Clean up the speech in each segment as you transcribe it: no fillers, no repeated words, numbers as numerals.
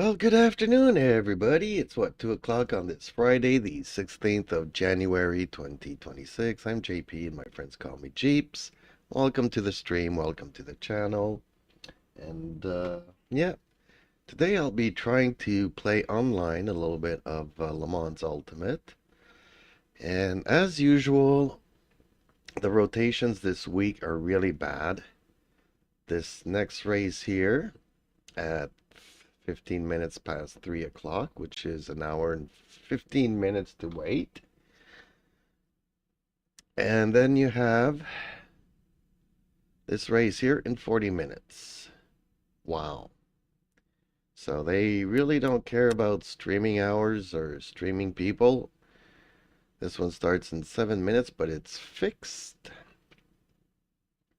Well, good afternoon, everybody. It's 2 o'clock on this Friday, the 16th of January, 2026. I'm JP, and my friends call me Jeeps. Welcome to the stream. Welcome to the channel. And, yeah, today I'll be trying to play online a little bit of Le Mans Ultimate. And as usual, the rotations this week are really bad. This next race here at 15 minutes past 3 o'clock, which is an hour and 15 minutes to wait. And then you have this race here in 40 minutes. Wow. So they really don't care about streaming hours or streaming people. This one starts in 7 minutes, but it's fixed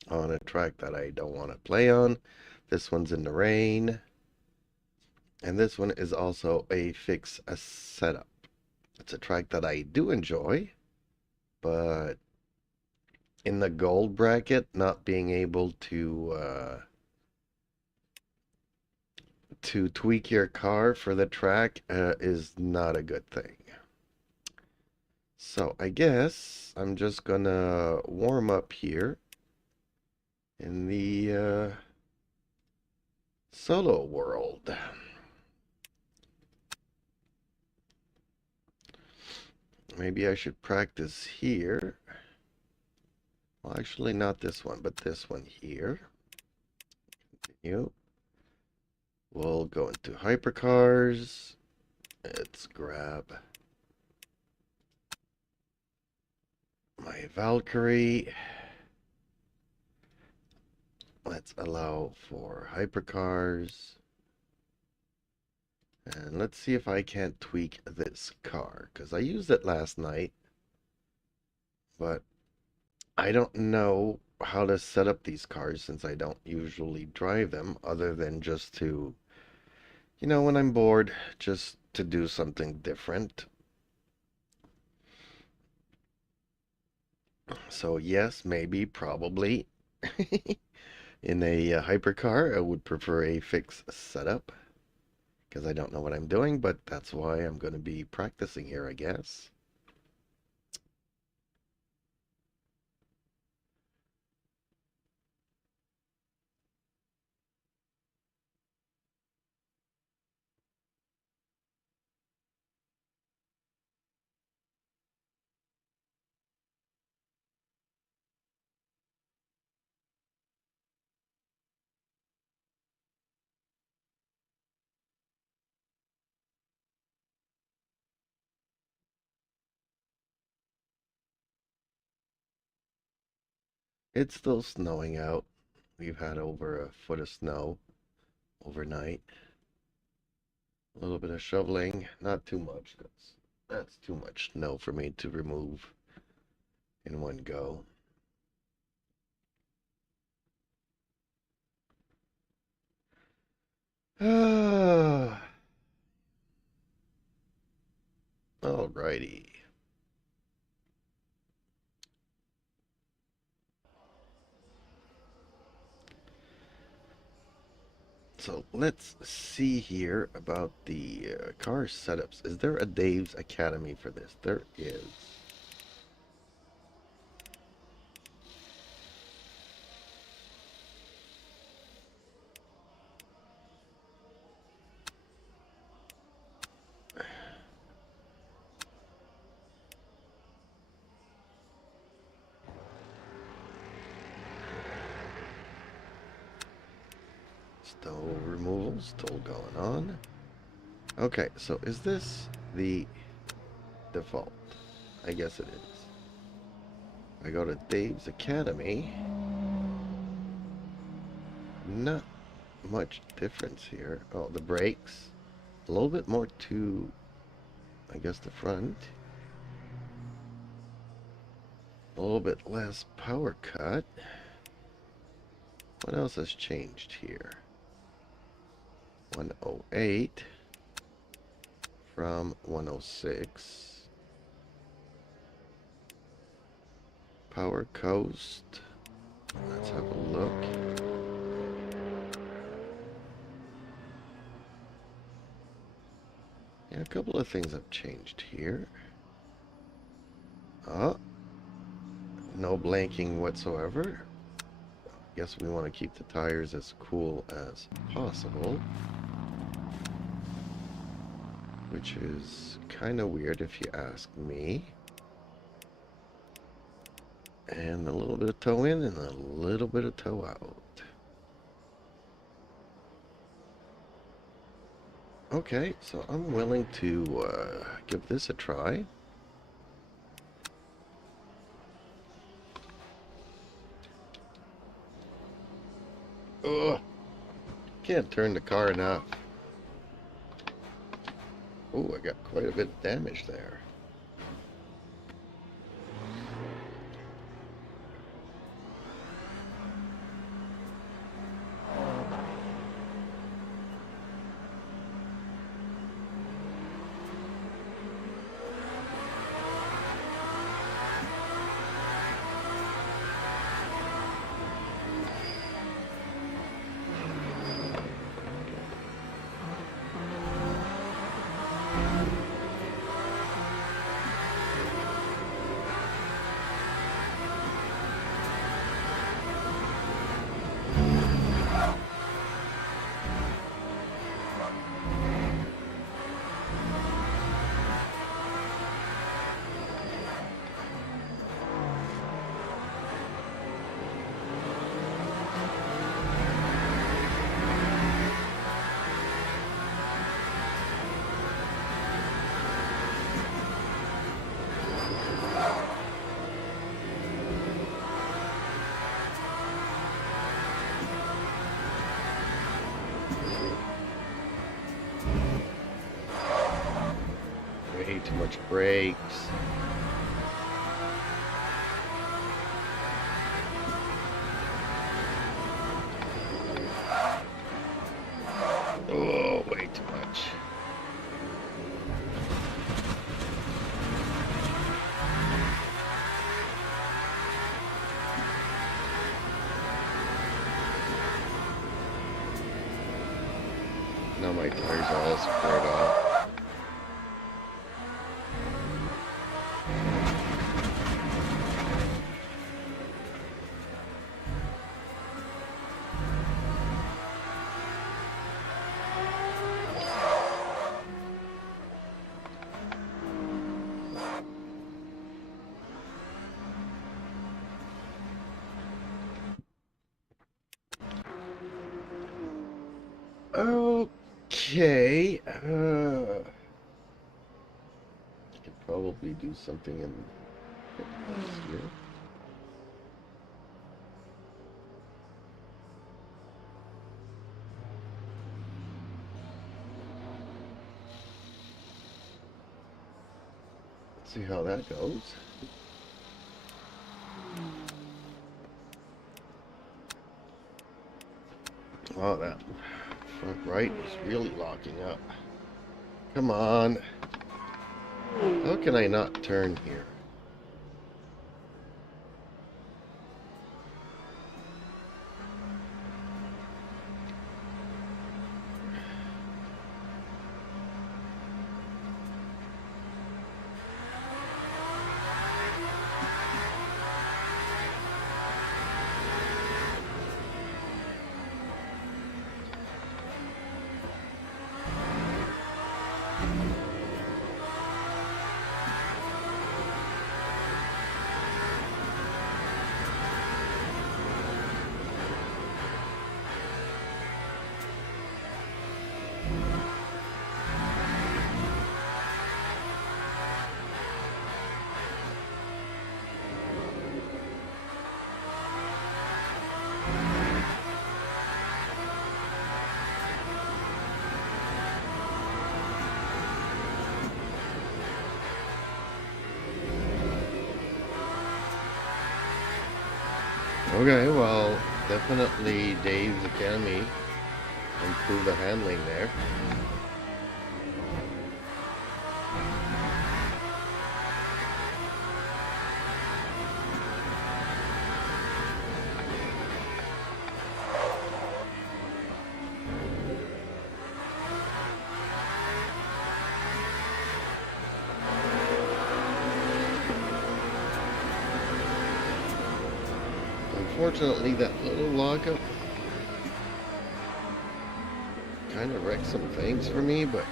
on a track that I don't want to play on. This one's in the rain. And this one is also a setup. It's a track that I do enjoy, but in the gold bracket, not being able to tweak your car for the track is not a good thing. So I guess I'm just gonna warm up here in the solo world. Maybe I should practice here. Well, actually not this one, but this one here. Continue. We'll go into hypercars. Let's grab my Valkyrie. Let's allow for hypercars. And let's see if I can't tweak this car, because I used it last night, but I don't know how to set up these cars since I don't usually drive them other than just to, when I'm bored, just to do something different. So yes, maybe, probably, in a hypercar, I would prefer a fixed setup because I don't know what I'm doing, but that's why I'm going to be practicing here, I guess. It's still snowing out. We've had over a foot of snow overnight. A little bit of shoveling, not too much, because that's too much snow for me to remove in one go. Alrighty. So let's see here about the car setups. Is there a Dave's Academy for this? There is. Still removal, still going on. Okay, so is this the default? I guess it is. I go to Dave's Academy. Not much difference here. Oh, the brakes. A little bit more to, I guess, the front. A little bit less power cut. What else has changed here? 108 from 106. Power coast. Let's have a look. Yeah, a couple of things have changed here. Oh, no blanking whatsoever. Guess we want to keep the tires as cool as possible, which is kind of weird if you ask me. And a little bit of toe in and a little bit of toe out. Okay, so I'm willing to give this a try. Ugh, can't turn the car enough. Oh, I got quite a bit of damage there. Way too much brakes. Oh, way too much. Now my tires are all squared off. Okay, I could probably do something in here. Let's see how that goes. Oh, that front right is really locking up. Come on. How can I not turn here? Okay, well, definitely Dave's Academy improved the handling there. Unfortunately, that little lockup kind of wrecked some things for me, but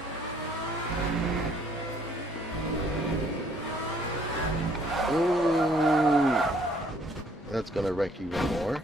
ooh, that's gonna wreck even more.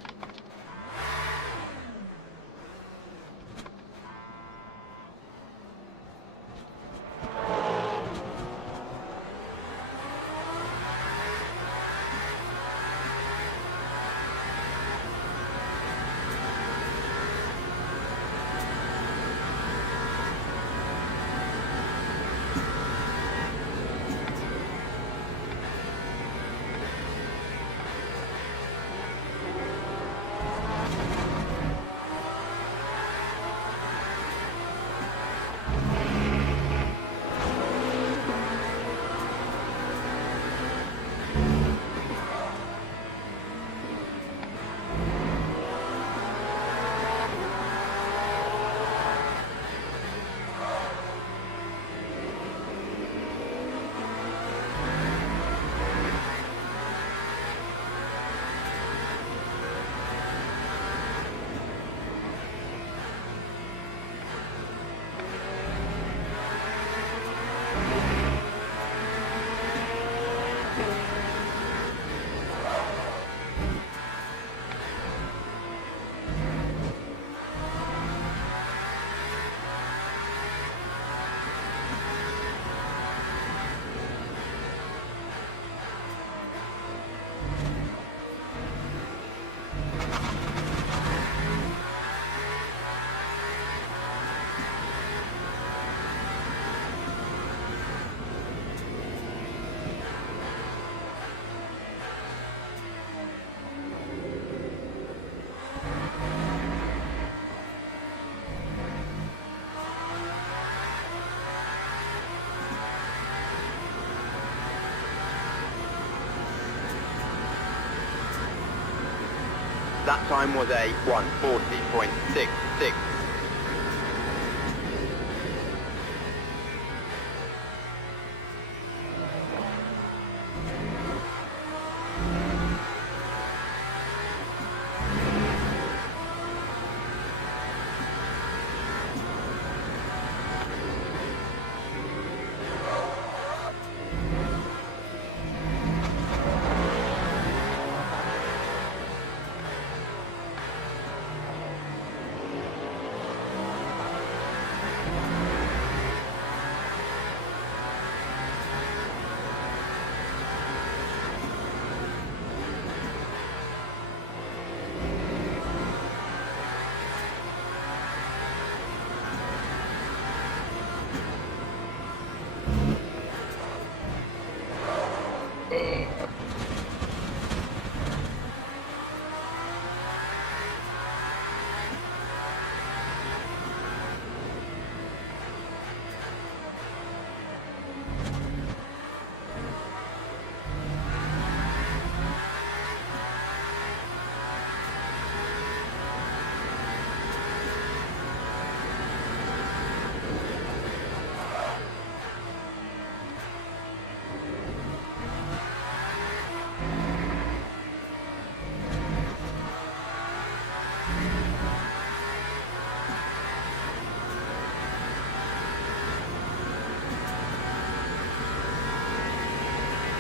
That time was a 1:40.66.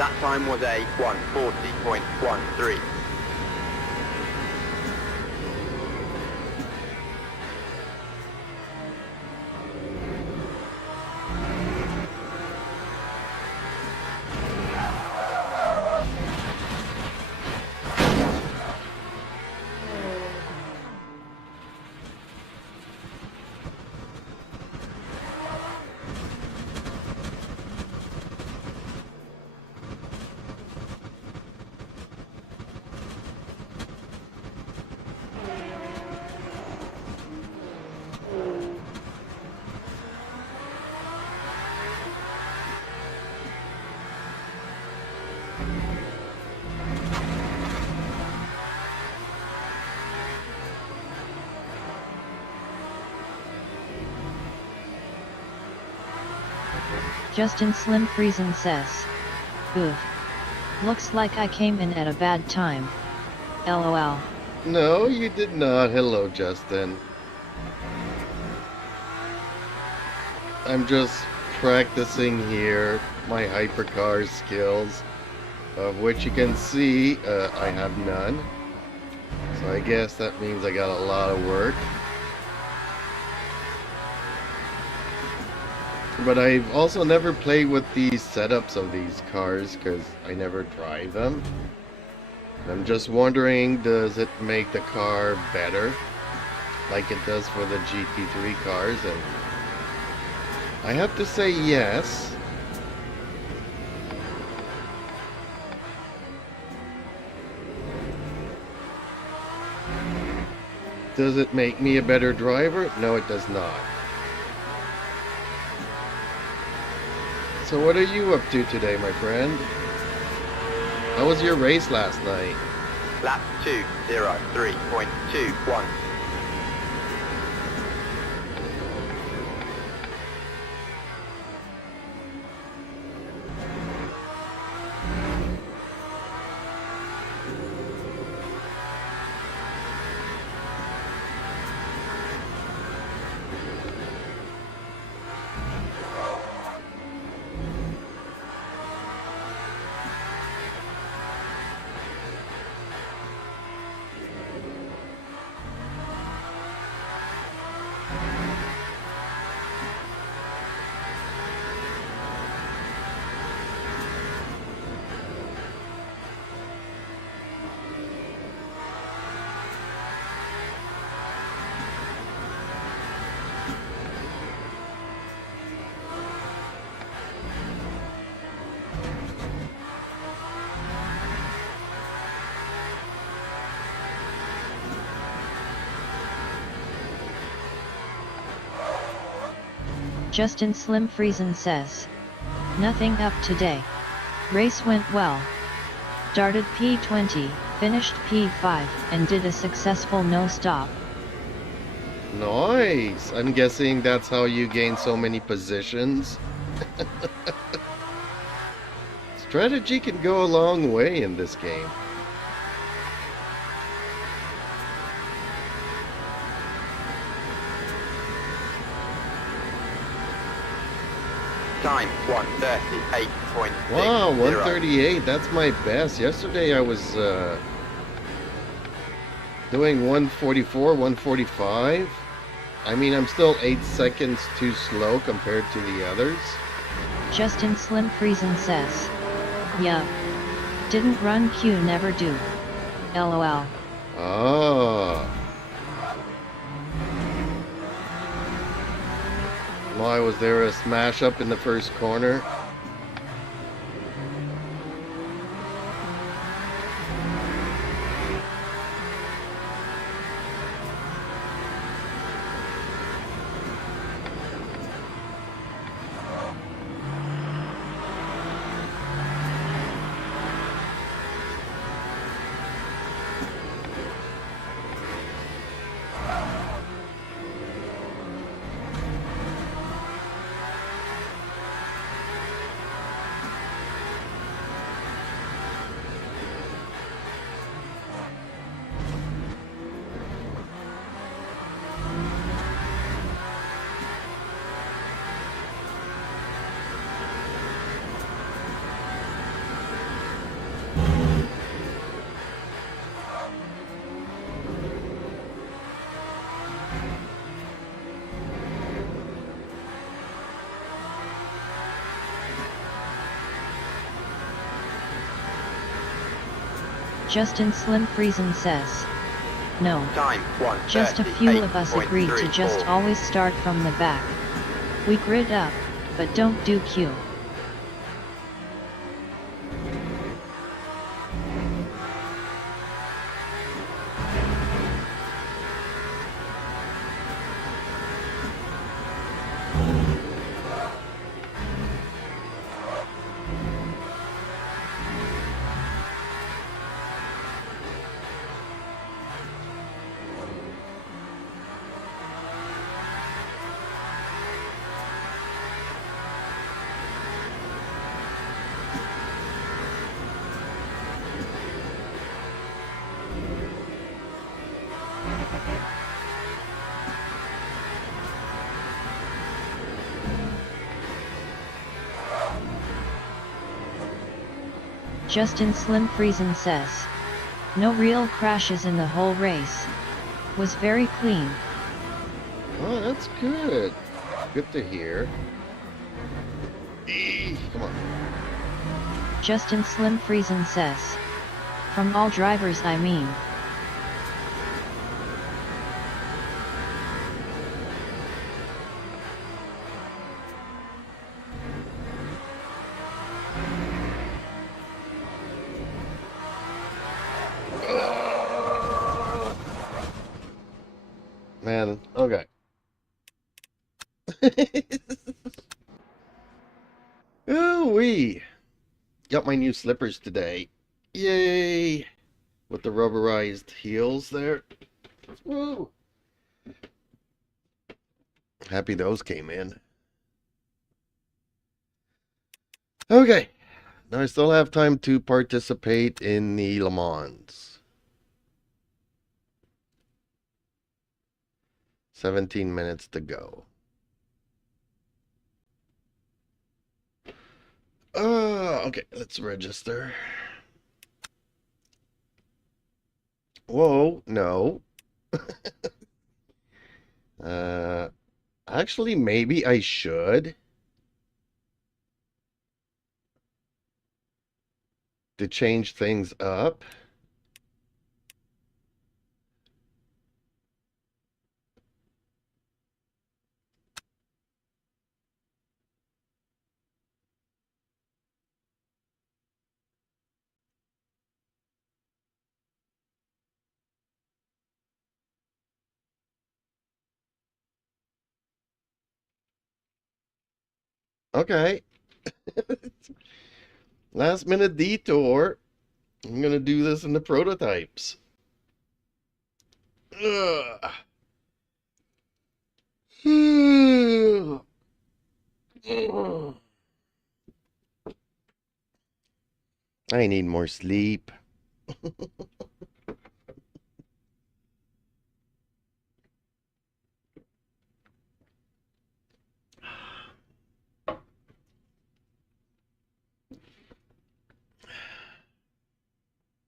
That time was a 1:40.13. Justin Slim Friesen says, "Oof. Looks like I came in at a bad time. LOL. No, you did not. Hello, Justin. I'm just practicing here my hypercar skills, of which you can see I have none. So I guess that means I got a lot of work. But I've also never played with the setups of these cars because I never drive them. I'm just wondering, does it make the car better like it does for the GP3 cars? And I have to say yes. Does it make me a better driver? No, it does not. So what are you up to today, my friend? How was your race last night? Lap 2:03.21. Justin Slim Friesen says. Nothing up today. Race went well. Started P20, finished P5, and did a successful no-stop. Nice. I'm guessing that's how you gain so many positions. Strategy can go a long way in this game. Time 1:38.60. Wow, 138. That's my best. Yesterday I was doing 144, 145. I mean, I'm still 8 seconds too slow compared to the others. Justin Slim Friesen says. Yup. Didn't run Q, never do. LOL. Ah. Why was there a smash up in the first corner? Justin Slim Friesen says. No. Time 1:38.83. Just a few of us agreed to just always start from the back. We grid up, but don't do Q. Justin Slim Friesen says. No real crashes in the whole race. Was very clean. Oh, that's good. Good to hear. Come on. Justin Slim Friesen says. From all drivers I mean. Man, okay. Ooh-wee. Got my new slippers today. Yay! With the rubberized heels there. Woo! Happy those came in. Okay. Now I still have time to participate in the Le Mans. 17 minutes to go. Okay, let's register. Whoa, no. Actually, maybe I should. To change things up. Okay. Last minute detour. I'm gonna do this in the prototypes. Ugh. I need more sleep.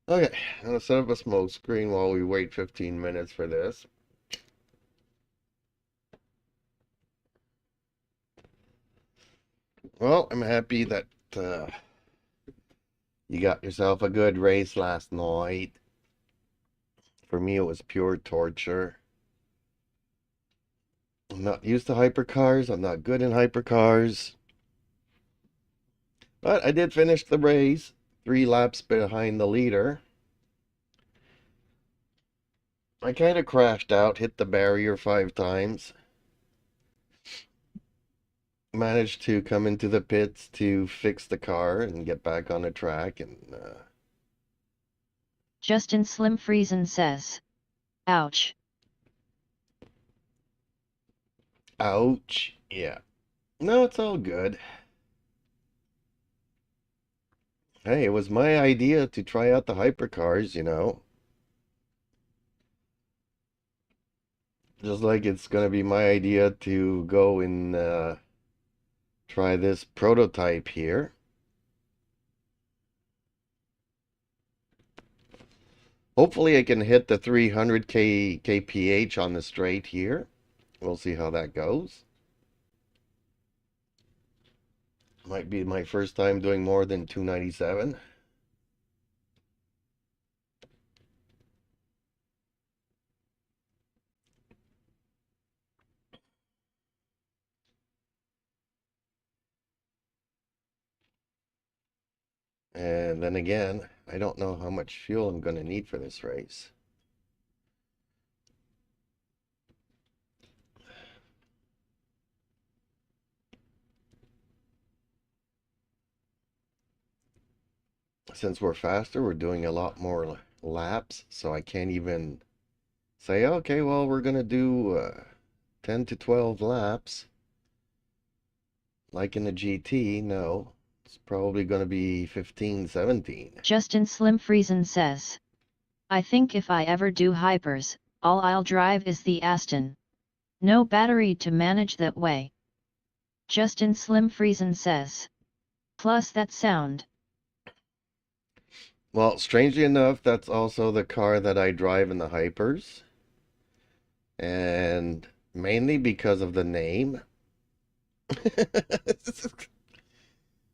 Okay, I'm gonna set up a smoke screen while we wait 15 minutes for this. Well, I'm happy that you got yourself a good race last night. For me, it was pure torture. I'm not used to hypercars. I'm not good in hypercars. But I did finish the race, 3 laps behind the leader. I kind of crashed out, hit the barrier 5 times. Managed to come into the pits to fix the car and get back on the track. And Justin Slim Friesen says. Ouch. ouch. Yeah. No, it's all good. Hey, it was my idea to try out the hypercars, you know. Just like it's gonna be my idea to go and try this prototype here. Hopefully I can hit the 300 kph on the straight here. We'll see how that goes. Might be my first time doing more than 297. And then again, I don't know how much fuel I'm going to need for this race. Since we're faster, we're doing a lot more laps, so I can't even say, okay, well, we're going to do 10 to 12 laps. Like in the GT, no. It's probably going to be 15, 17. Justin Slim Friesen says. I think if I ever do hypers, all I'll drive is the Aston. No battery to manage that way. Justin Slim Friesen says. Plus that sound. Well, strangely enough, that's also the car that I drive in the Hypers. And mainly because of the name.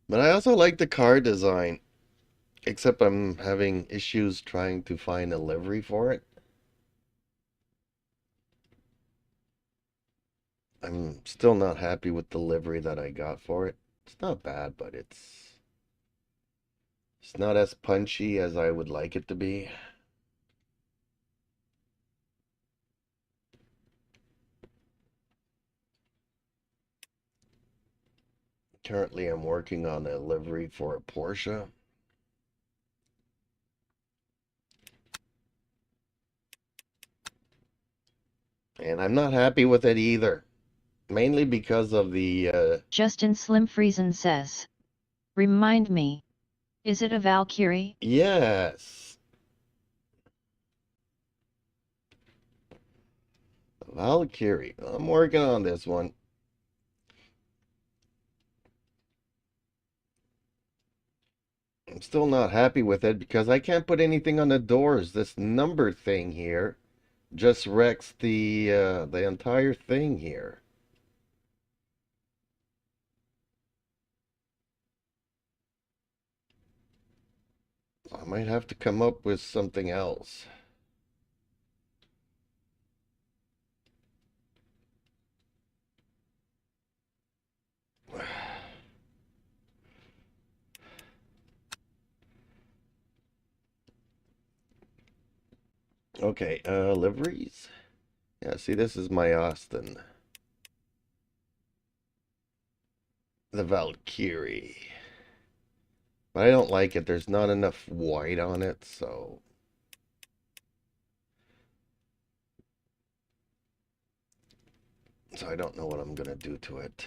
But I also like the car design. Except I'm having issues trying to find a livery for it. I'm still not happy with the livery that I got for it. It's not bad, but it's not as punchy as I would like it to be. Currently, I'm working on a livery for a Porsche. And I'm not happy with it either. Mainly because of the, Justin Slim Friesen says. Remind me. Is it a Valkyrie? yes. Valkyrie. I'm working on this one. I'm still not happy with it because I can't put anything on the doors. This number thing here just wrecks the entire thing here. I might have to come up with something else. Okay, liveries. Yeah, see, this is my Austin. The Valkyrie. But I don't like it. There's not enough white on it, so I don't know what I'm gonna do to it.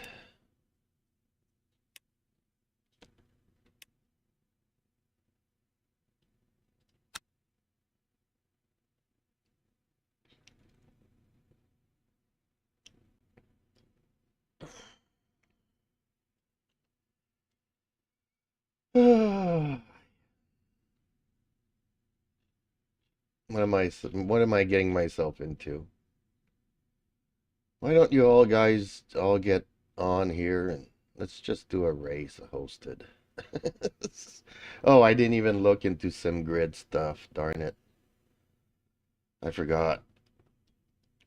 What am I getting myself into? Why don't you all guys all get on here and let's just do a race hosted. Oh, I didn't even look into SimGrid stuff. Darn it. I forgot.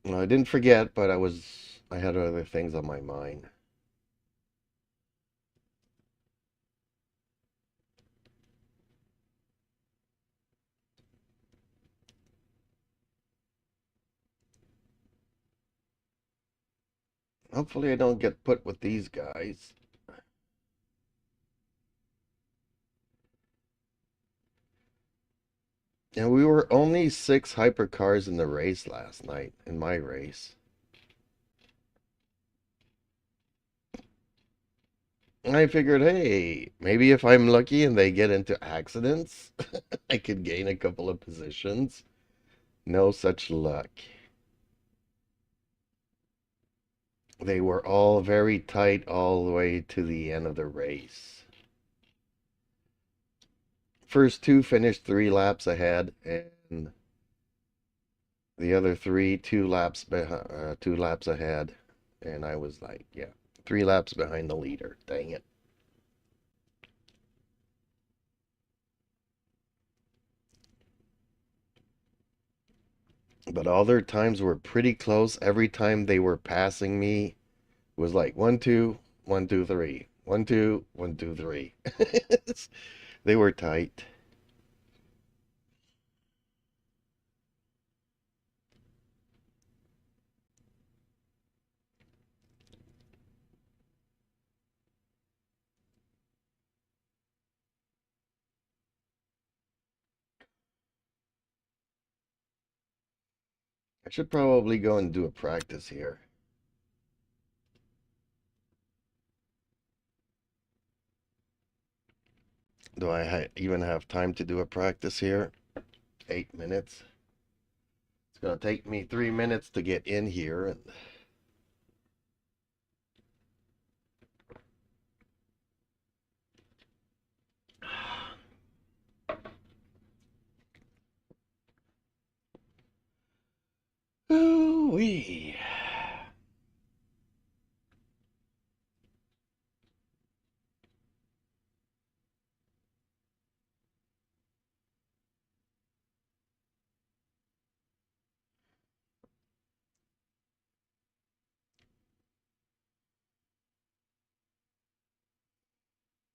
Well, I didn't forget, but I had other things on my mind. Hopefully I don't get put with these guys. And we were only 6 hypercars in the race last night, in my race. I figured, hey, maybe if I'm lucky and they get into accidents, I could gain a couple of positions. No such luck. They were all very tight all the way to the end of the race. First 2 finished 3 laps ahead, and the other 3 2 laps ahead, and I was like, yeah, 3 laps behind the leader. Dang it. But all their times were pretty close. Every time they were passing me was like 1 2 1 2 3 1 2 1 2 3. They were tight. I should probably go and do a practice here. Do I even have time to do a practice here? 8 minutes. It's going to take me 3 minutes to get in here. And Wee.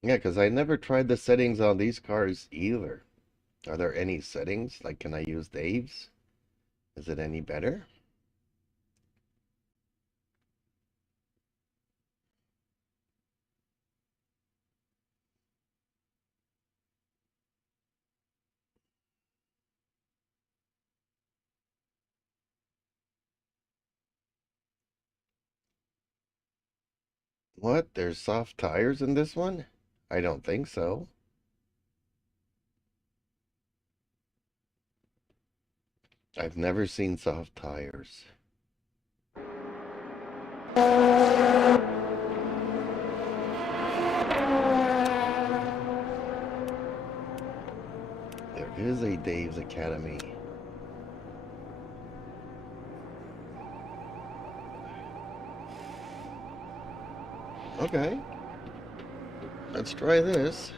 Yeah, because I never tried the settings on these cars either. Are there any settings? Like, can I use Dave's? Is it any better? What? There's soft tires in this one? I don't think so. I've never seen soft tires. There is a Dave's Academy. Okay. Let's try this.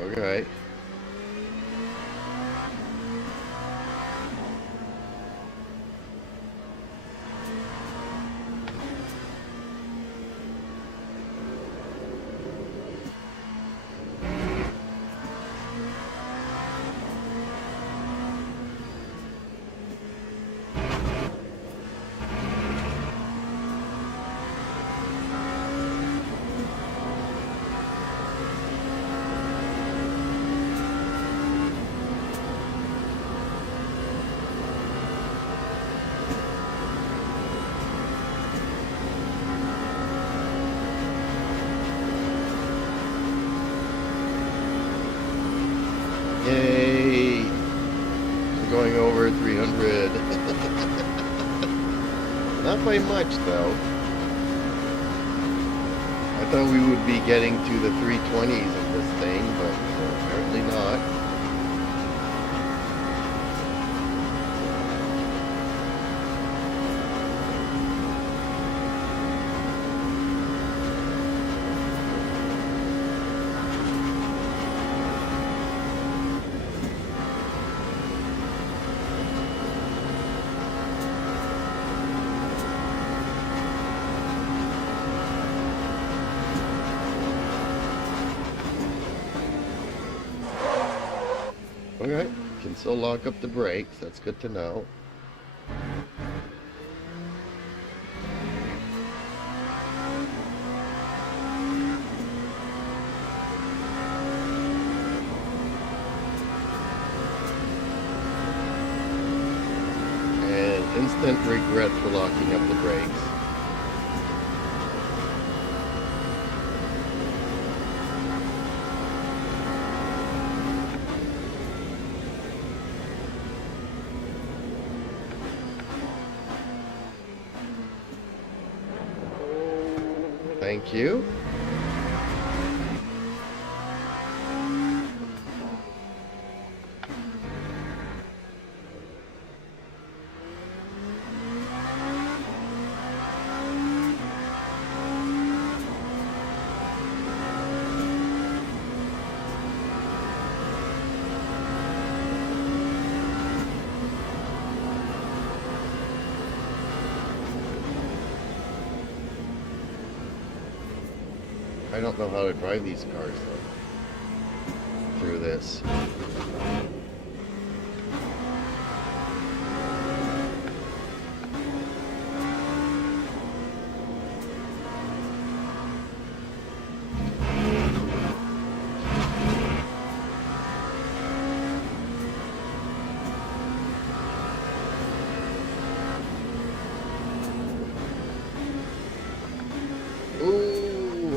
Okay. Yay! I'm going over 300. Not by much, though. I thought we would be getting to the 320s of this thing, but apparently not. Okay, can still lock up the brakes. That's good to know. And instant regret for locking up the brakes. Thank you. I don't know how to drive these cars though, through this.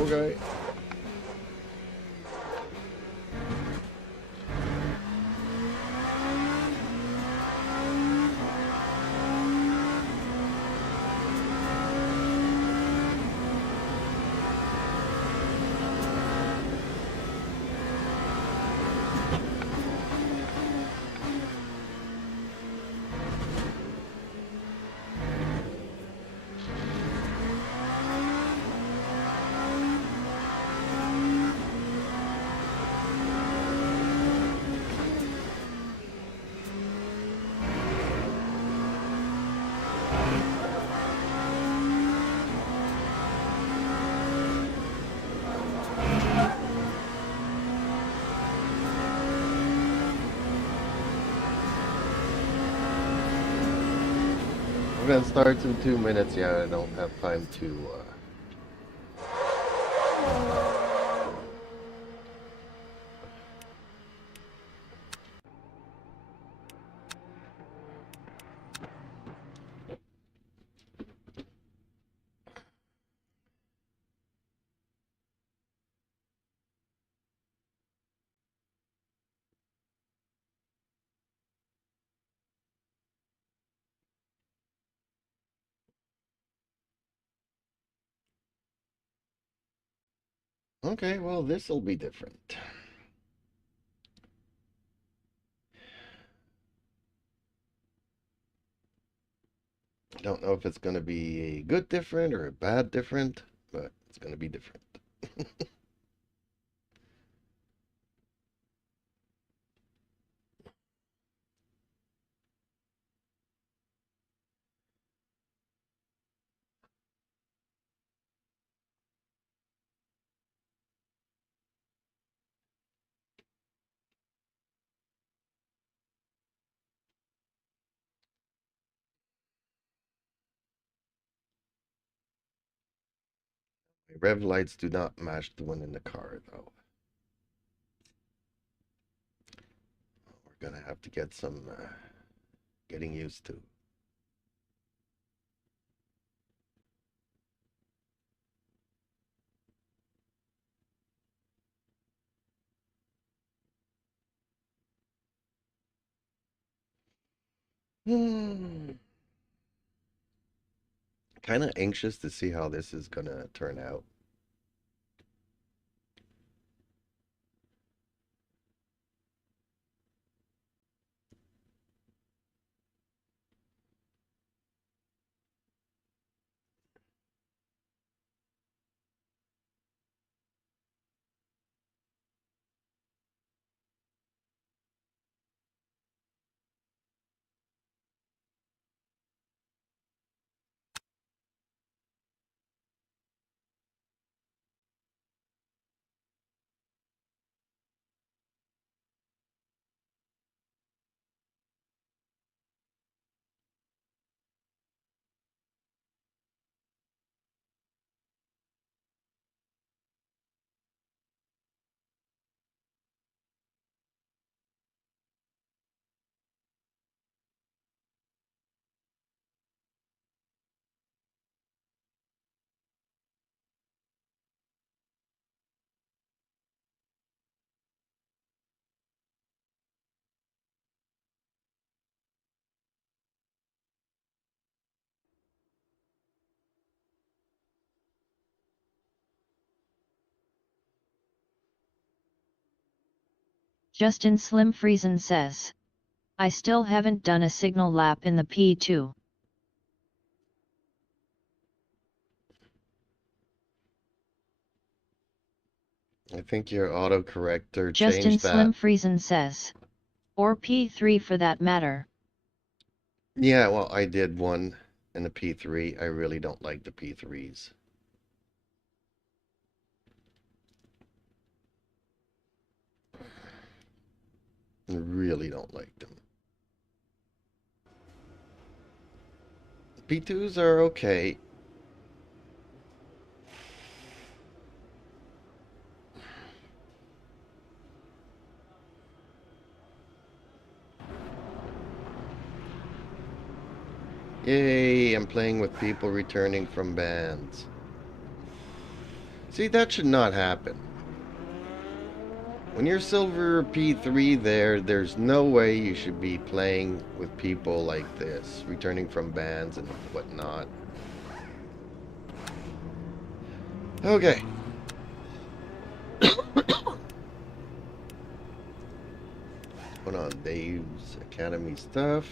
Okay. Event starts in 2 minutes. Yeah, I don't have time to. Okay, well, this will be different. I don't know if it's going to be a good different or a bad different, but it's going to be different. My rev lights do not match the one in the car, though. We're going to have to get some getting used to. Kind of anxious to see how this is going to turn out. Justin Slim Friesen says, I still haven't done a signal lap in the P2. I think your autocorrector Justin changed that. Slim Friesen says, or P3 for that matter. Yeah, well, I did one in the P3. I really don't like the P3s. I really don't like them. P2s are okay. Yay, I'm playing with people returning from bands. See, that should not happen. When you're silver P3 there's no way you should be playing with people like this, returning from bans and whatnot. Okay. Put on Dave's Academy stuff.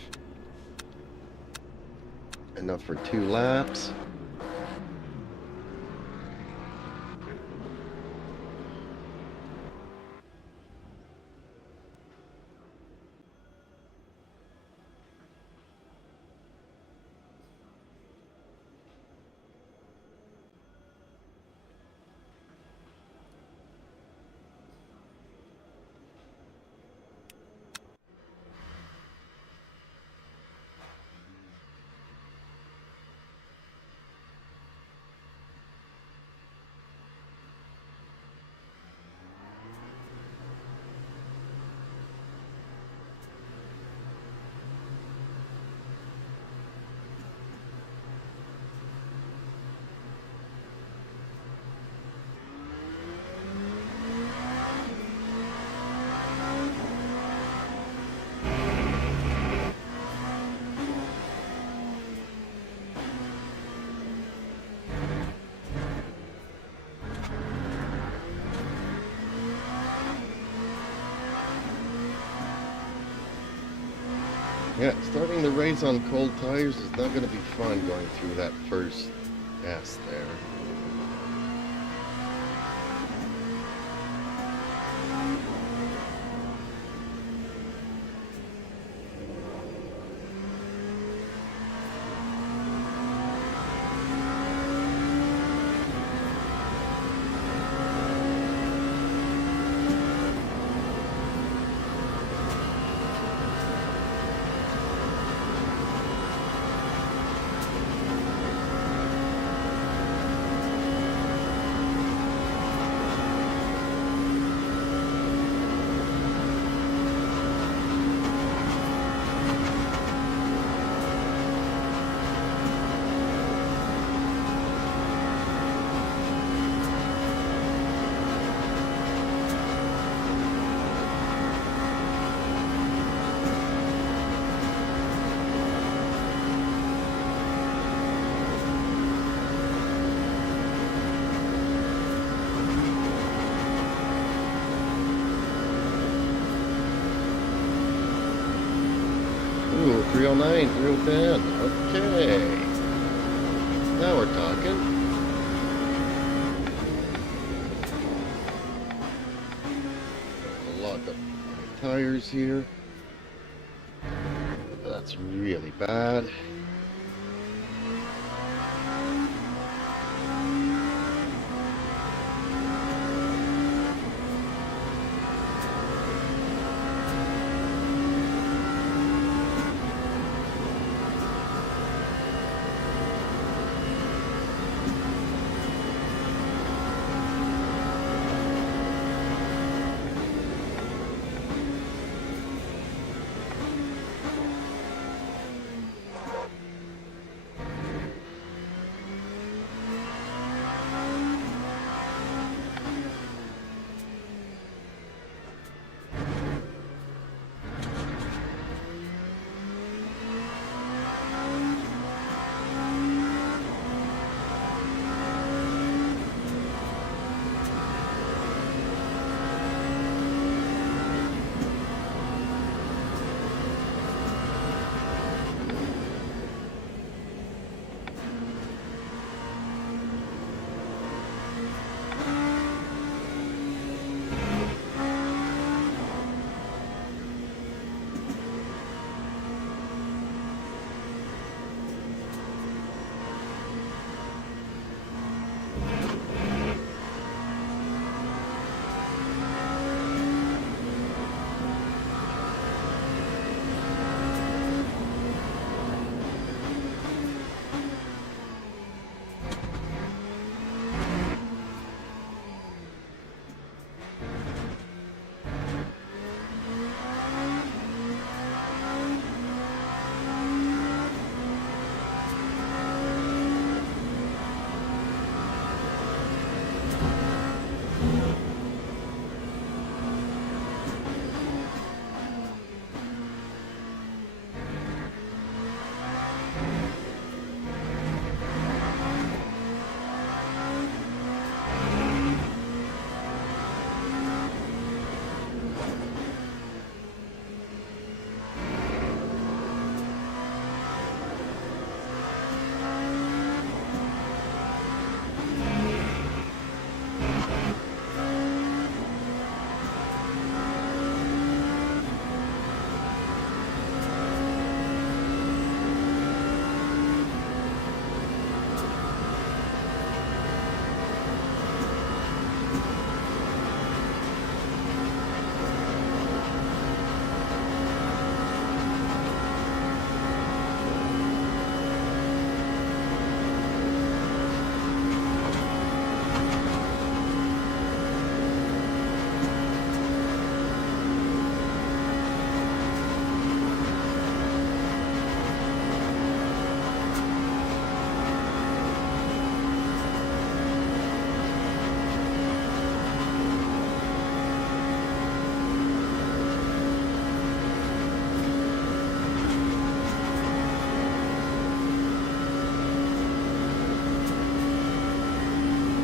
Enough for 2 laps. Yeah, starting the race on cold tires is not going to be fun going through that first S there. Ooh, 309, 310. Okay. Now we're talking. I'll lock up my tires here. That's really bad.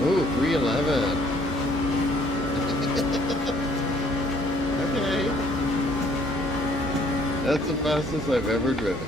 Ooh, 311. Okay. That's the fastest I've ever driven.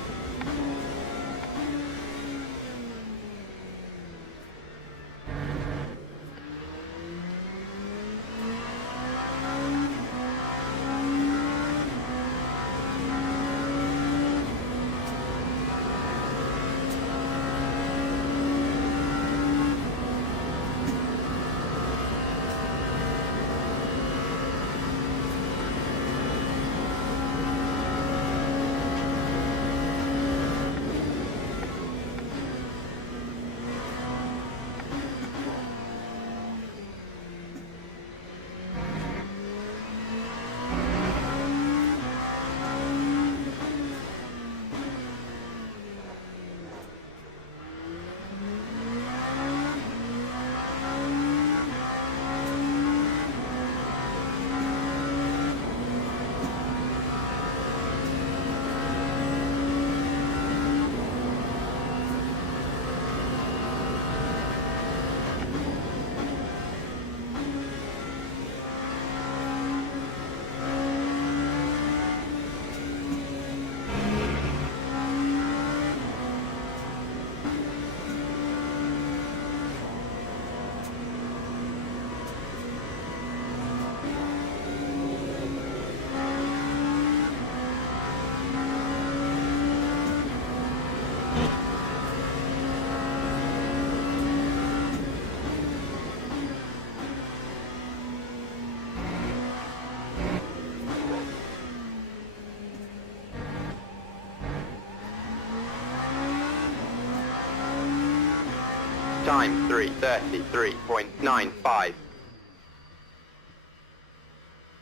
Time 3:33.95.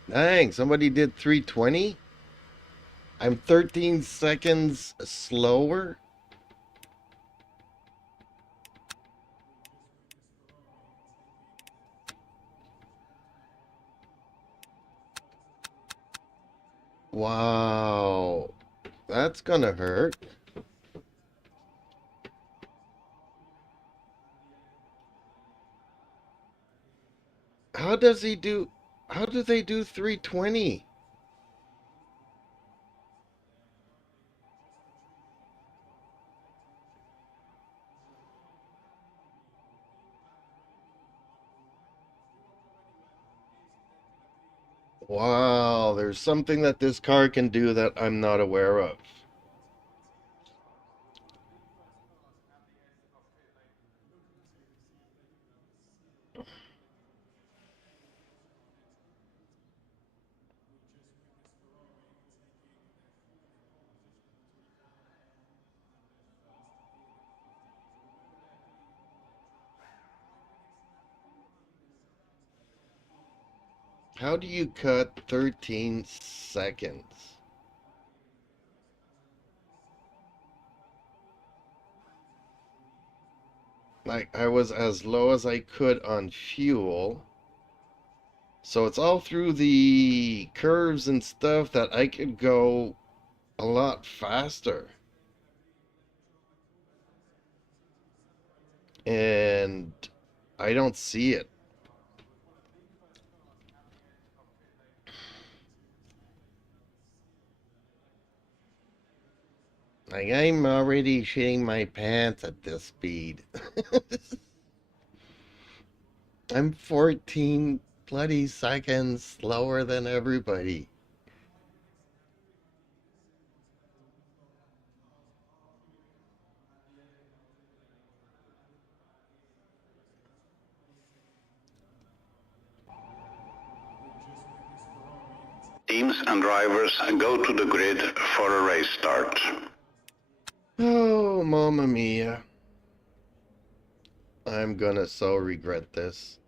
Dang, somebody did 320? I'm 13 seconds slower? Wow. That's gonna hurt. How does he do... How do they do 320? Wow, there's something that this car can do that I'm not aware of. How do you cut 13 seconds? Like, I was as low as I could on fuel. So it's all through the curves and stuff that I could go a lot faster. And I don't see it. Like, I'm already shitting my pants at this speed. I'm 14 bloody seconds slower than everybody. Teams and drivers go to the grid for a race start. Oh, mamma mia. I'm gonna so regret this.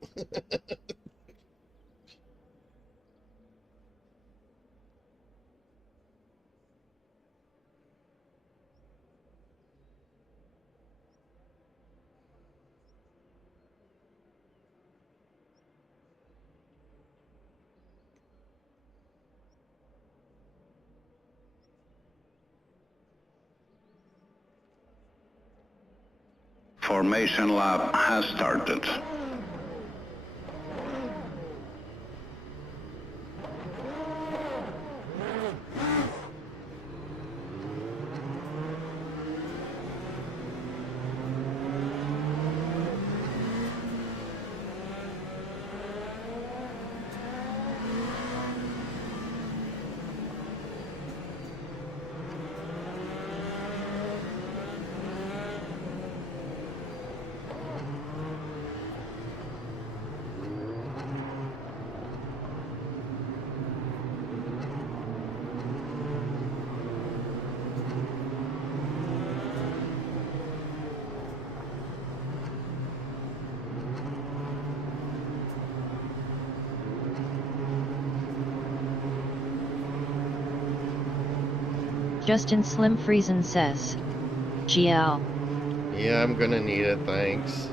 Formation lap has started. Justin Slim Friesen says. GL. Yeah, I'm gonna need it, thanks.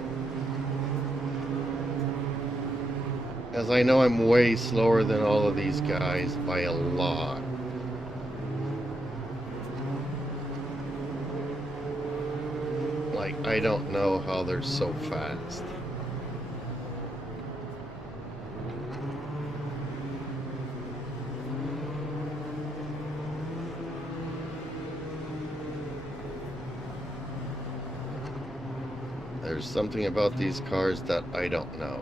As I know I'm way slower than all of these guys by a lot. Like, I don't know how they're so fast. There's something about these cars that I don't know.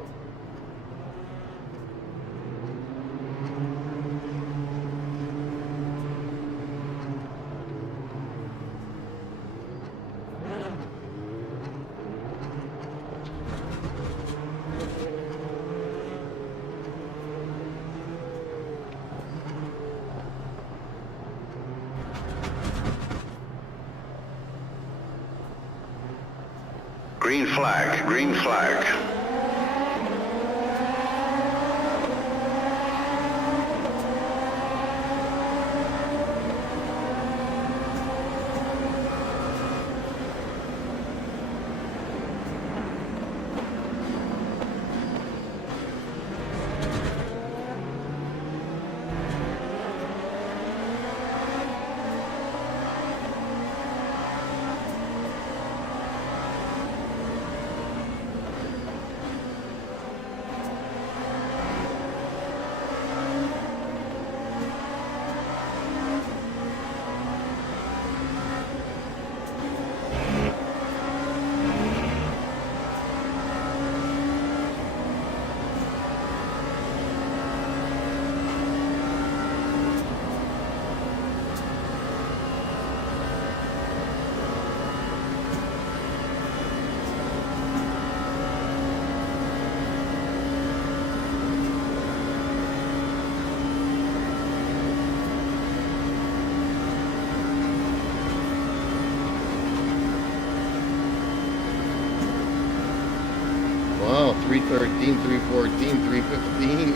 Green flag, green flag. Wow, 313, 314, 315.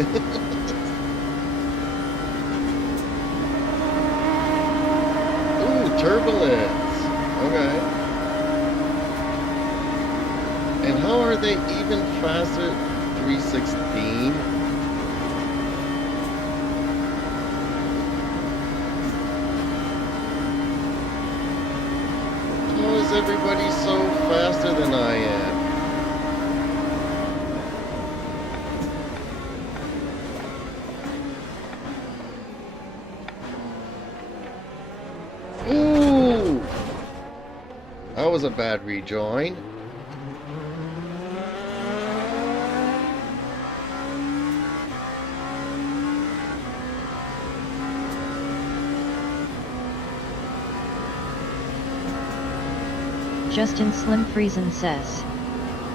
Ooh, turbulence. Okay. And how are they even faster? 316? How is everybody so faster than I am? Ooh! That was a bad rejoin. Justin Slim Friesen says.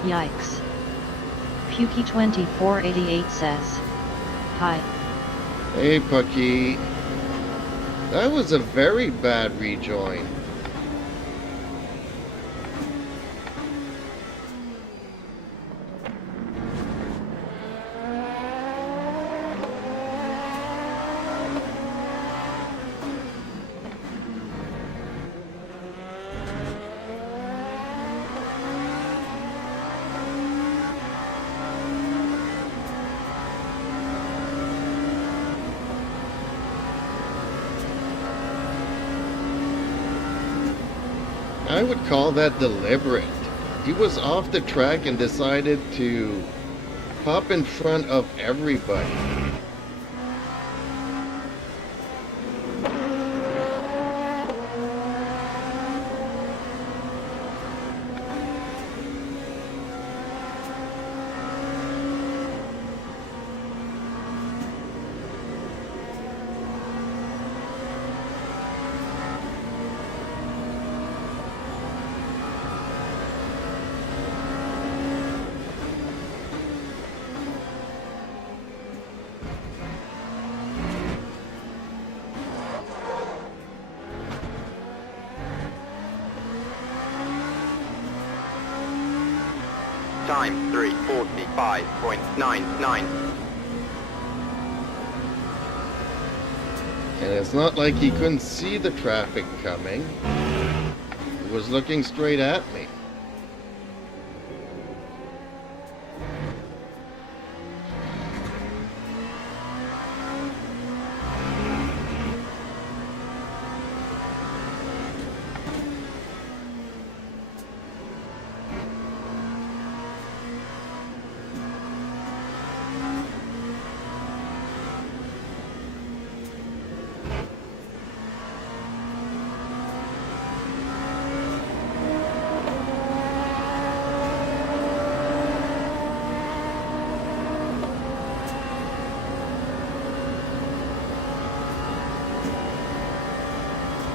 Yikes. Pukey2488 says. Hi. Hey, Pucky. That was a very bad rejoin. I would call that deliberate. He was off the track and decided to hop in front of everybody. Time 3:45.99. And it's not like he couldn't see the traffic coming. He was looking straight at me.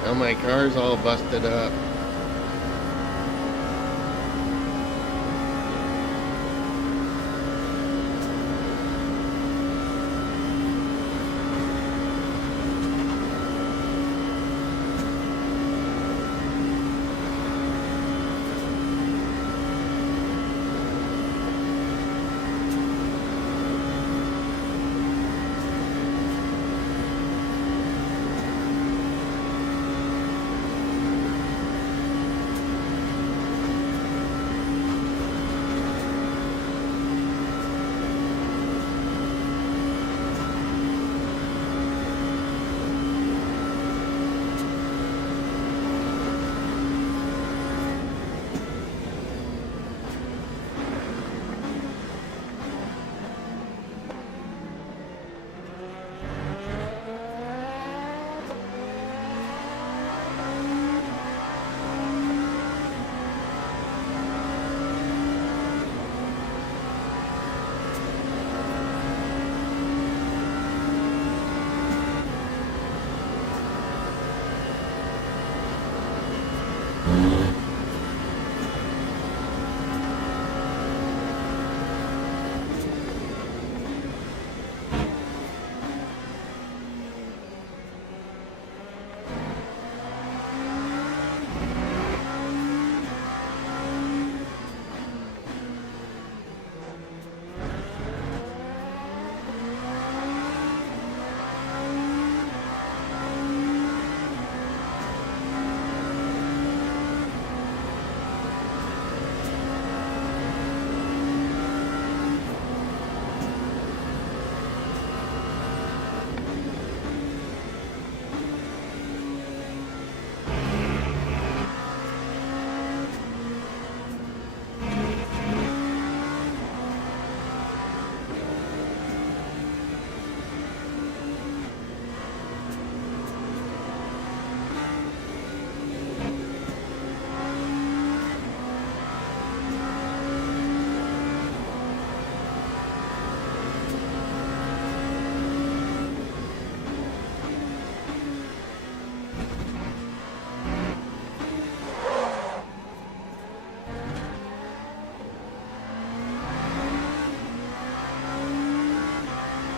Now my car's all busted up.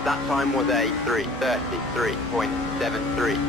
That time was a 3:33.73.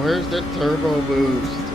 Where's the turbo boost?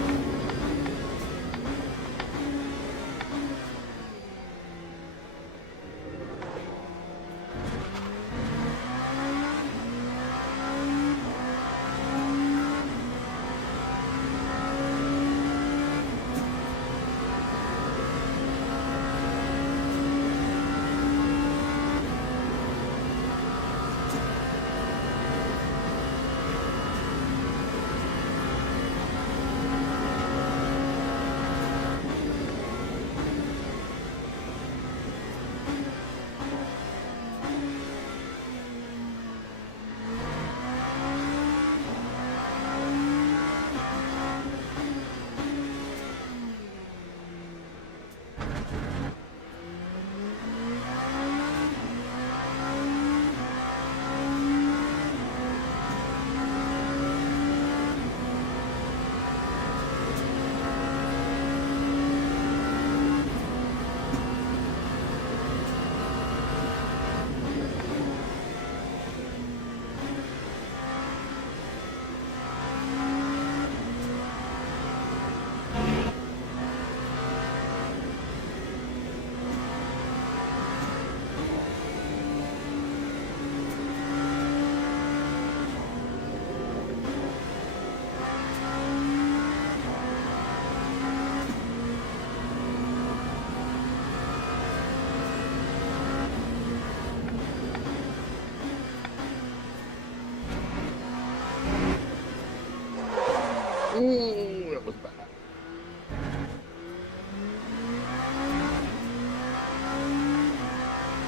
Ooh, that was bad.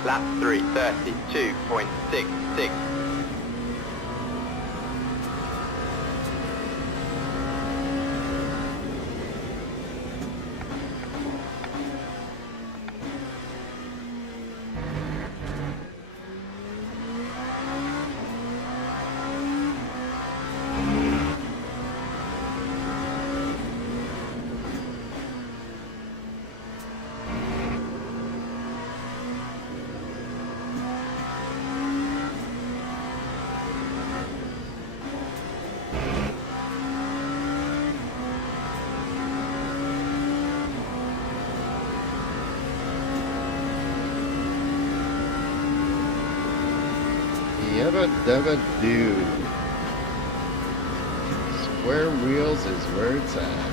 Lap 3, 32.66. Yabba dabba do. Square wheels is where it's at.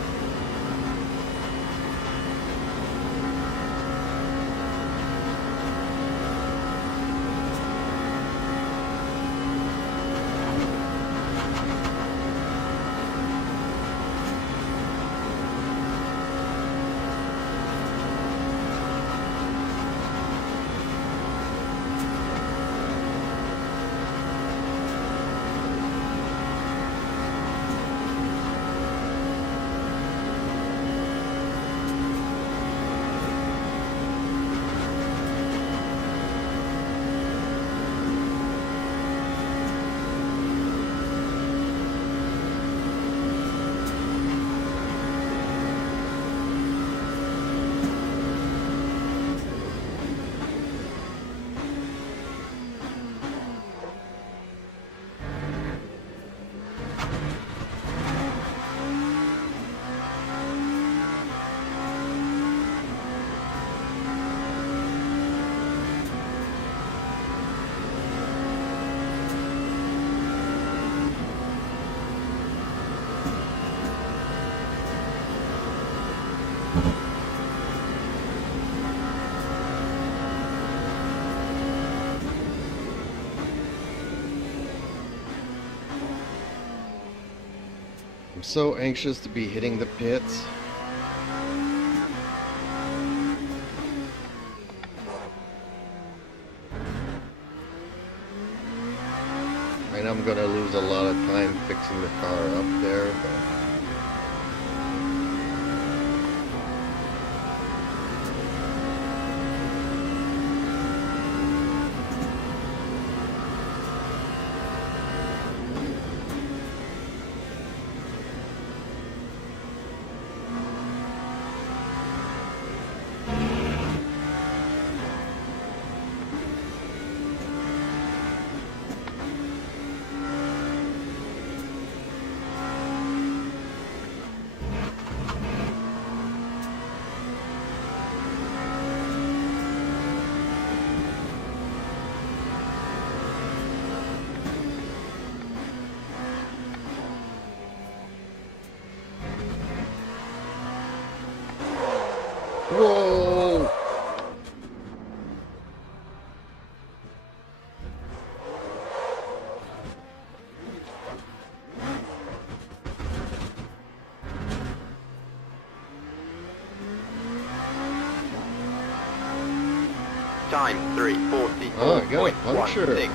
I'm so anxious to be hitting the pits. I know I'm gonna lose a lot of time fixing the car up there, but Whoa! Time 3:40. Oh, I got a puncture.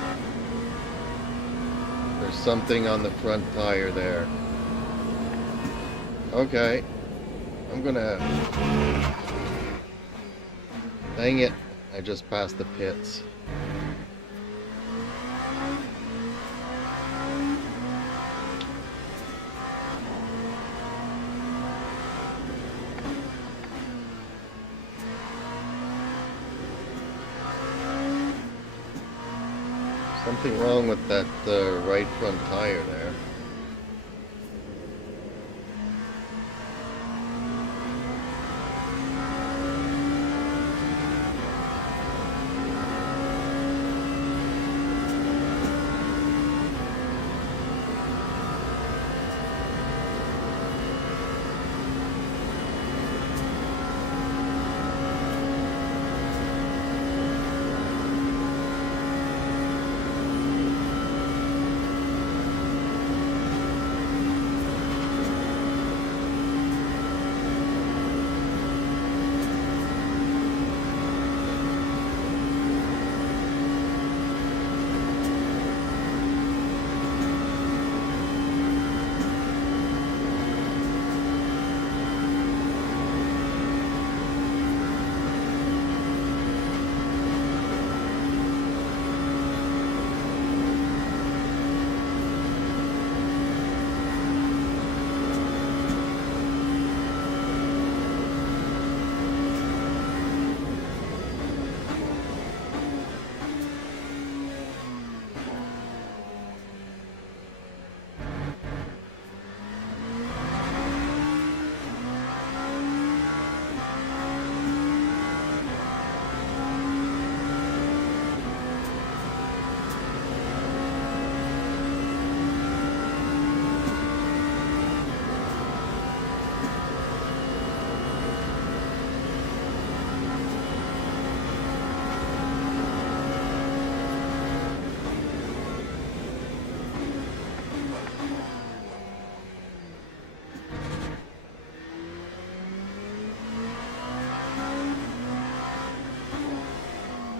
There's something on the front tire there. Okay. I'm gonna... Dang it. I just passed the pits. Something wrong with that right front tire there.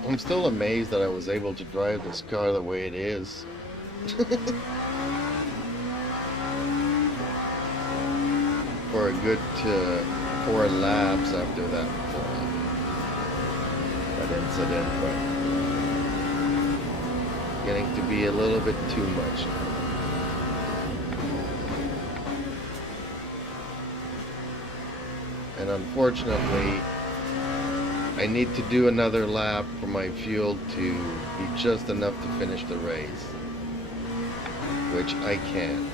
I'm still amazed that I was able to drive this car the way it is. For a good 4 laps after that incident, but getting to be a little bit too much. And unfortunately, I need to do another lap for my fuel to be just enough to finish the race, which I can't.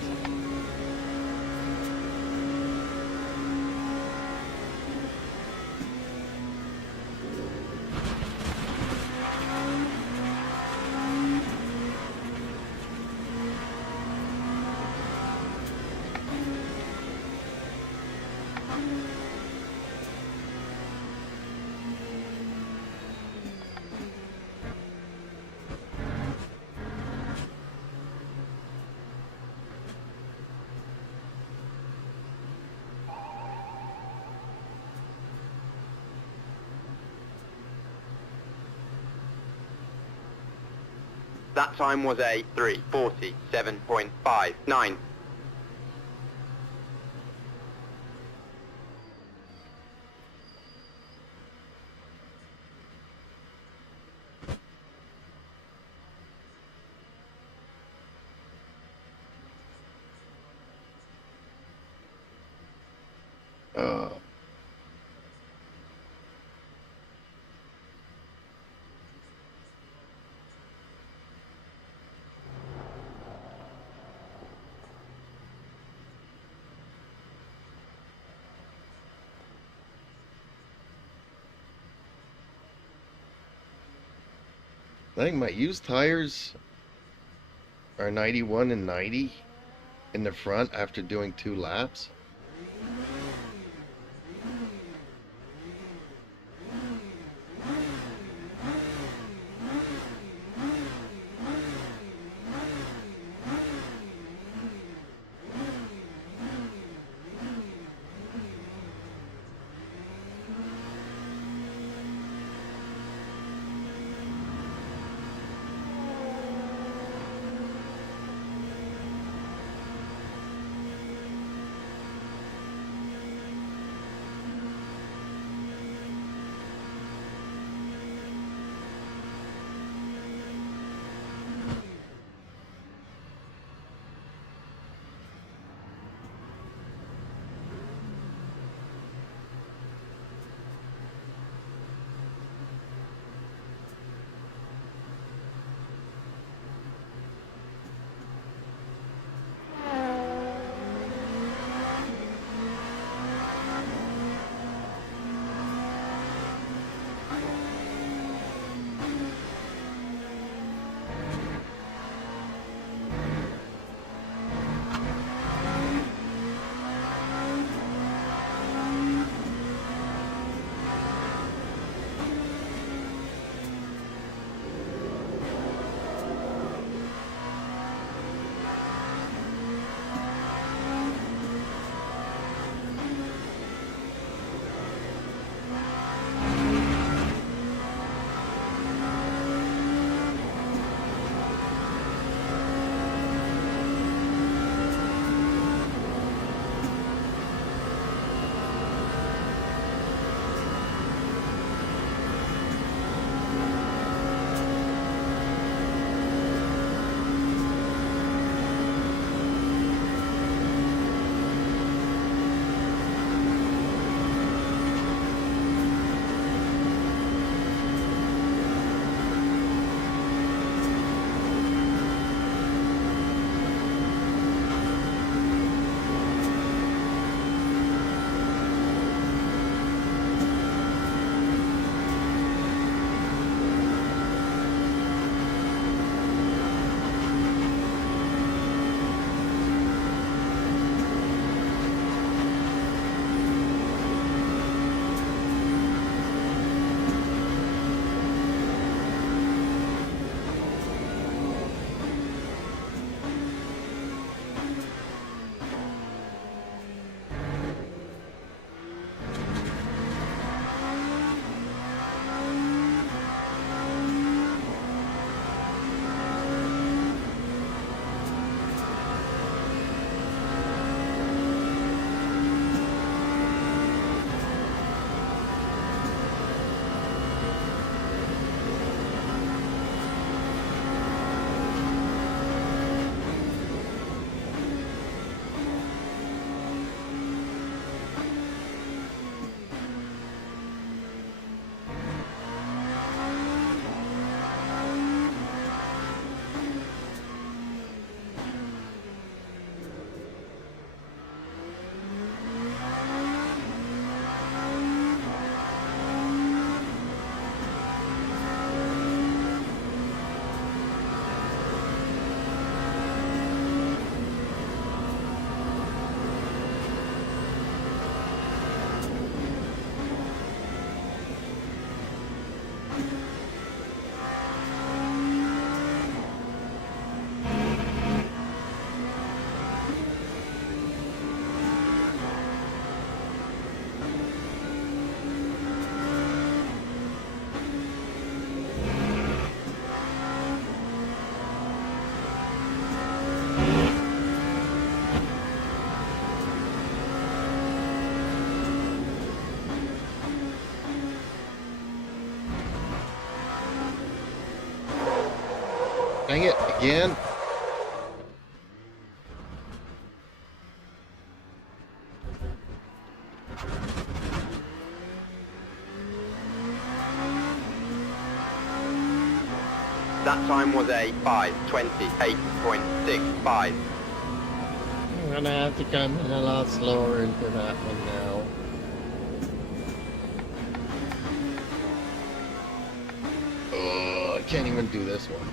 That time was a 3:47.59. I think my used tires are 91 and 90 in the front after doing 2 laps. Dang it, again. That time was a 5:28.65. I'm gonna have to come in a lot slower into that one now. Oh, I can't even do this one.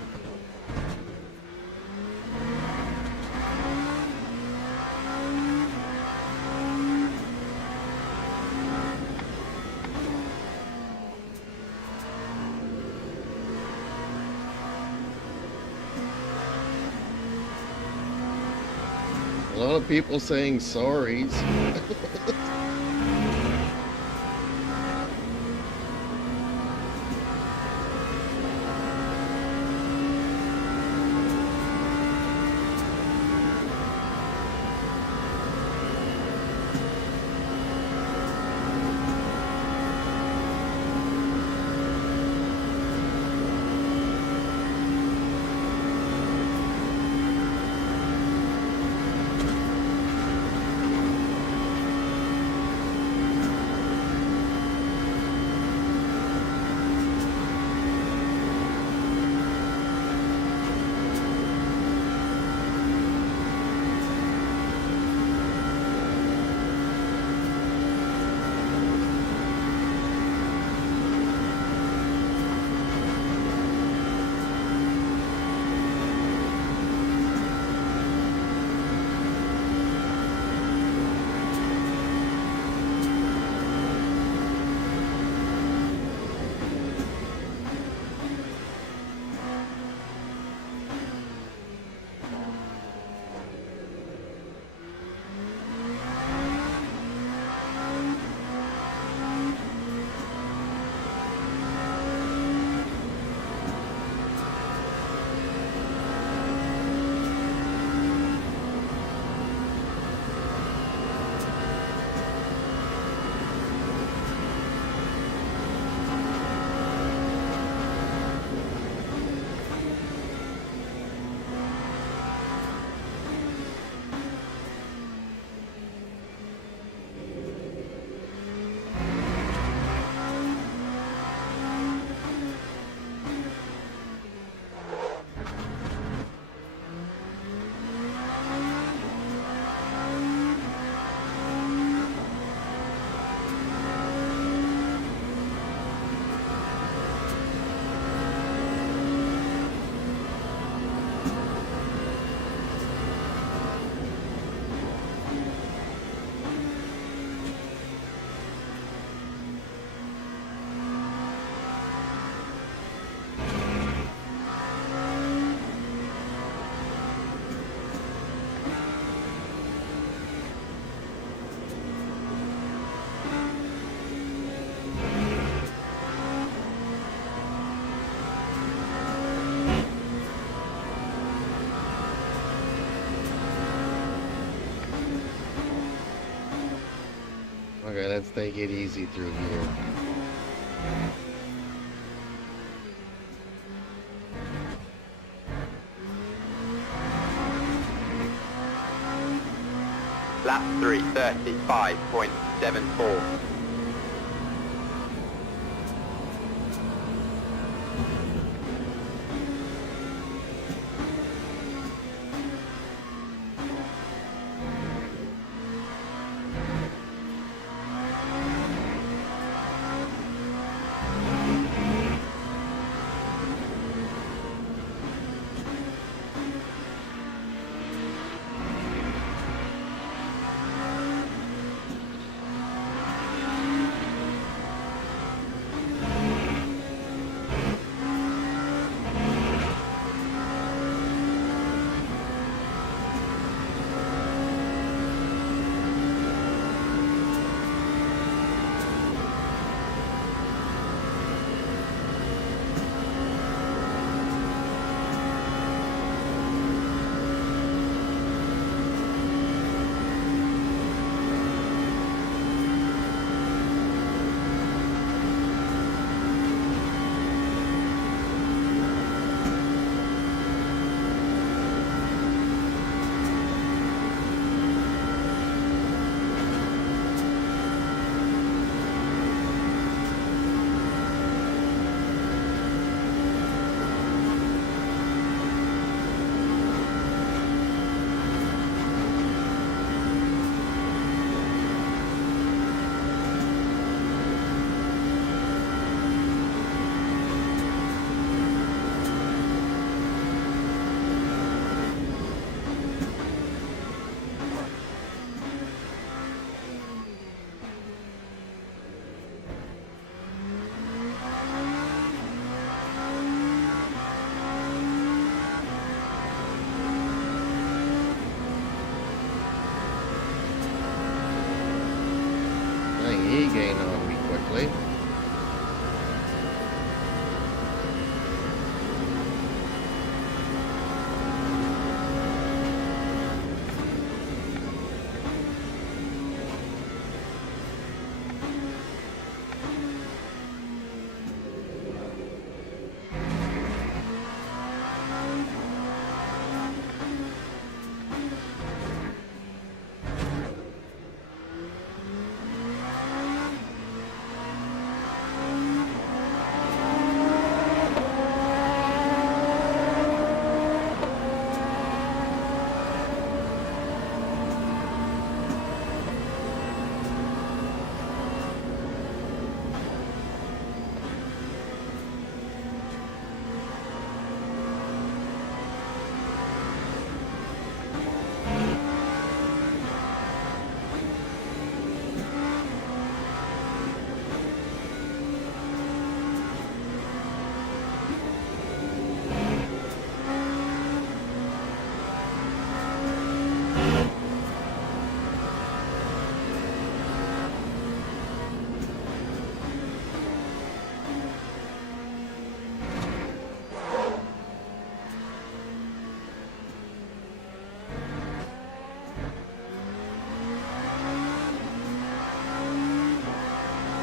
A lot of people saying sorries. Okay, let's take it easy through here. Lap 3, 35.74. Dang, he gained on me quickly.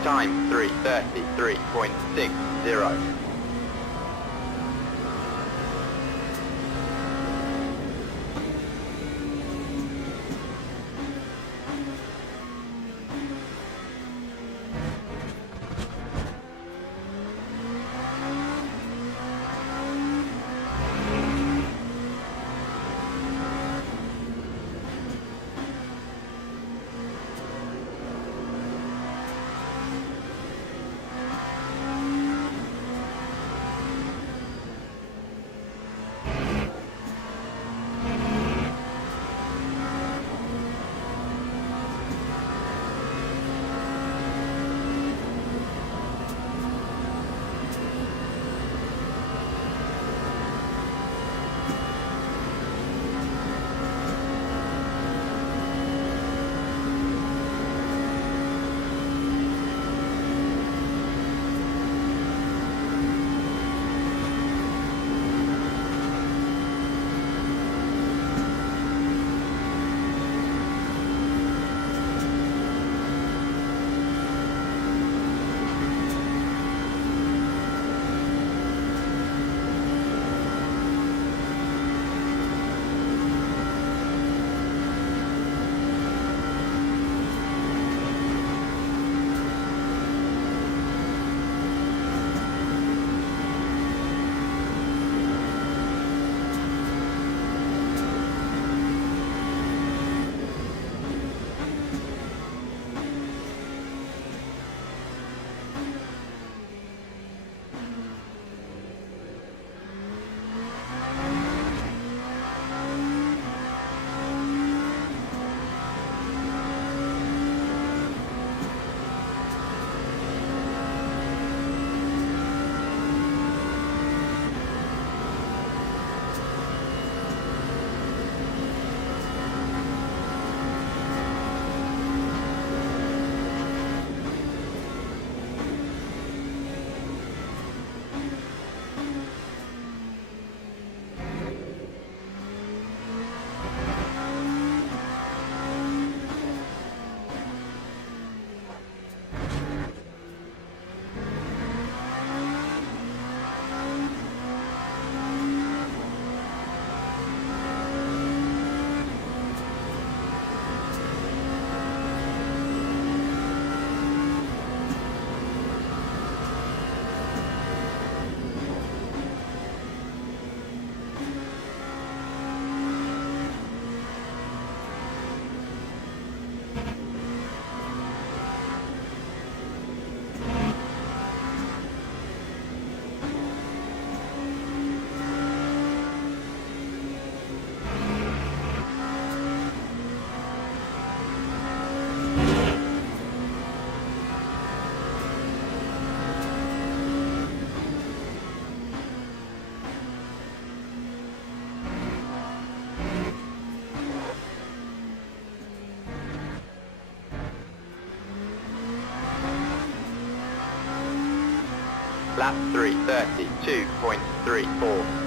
Time 3:33.60. Lap 3, 32.34.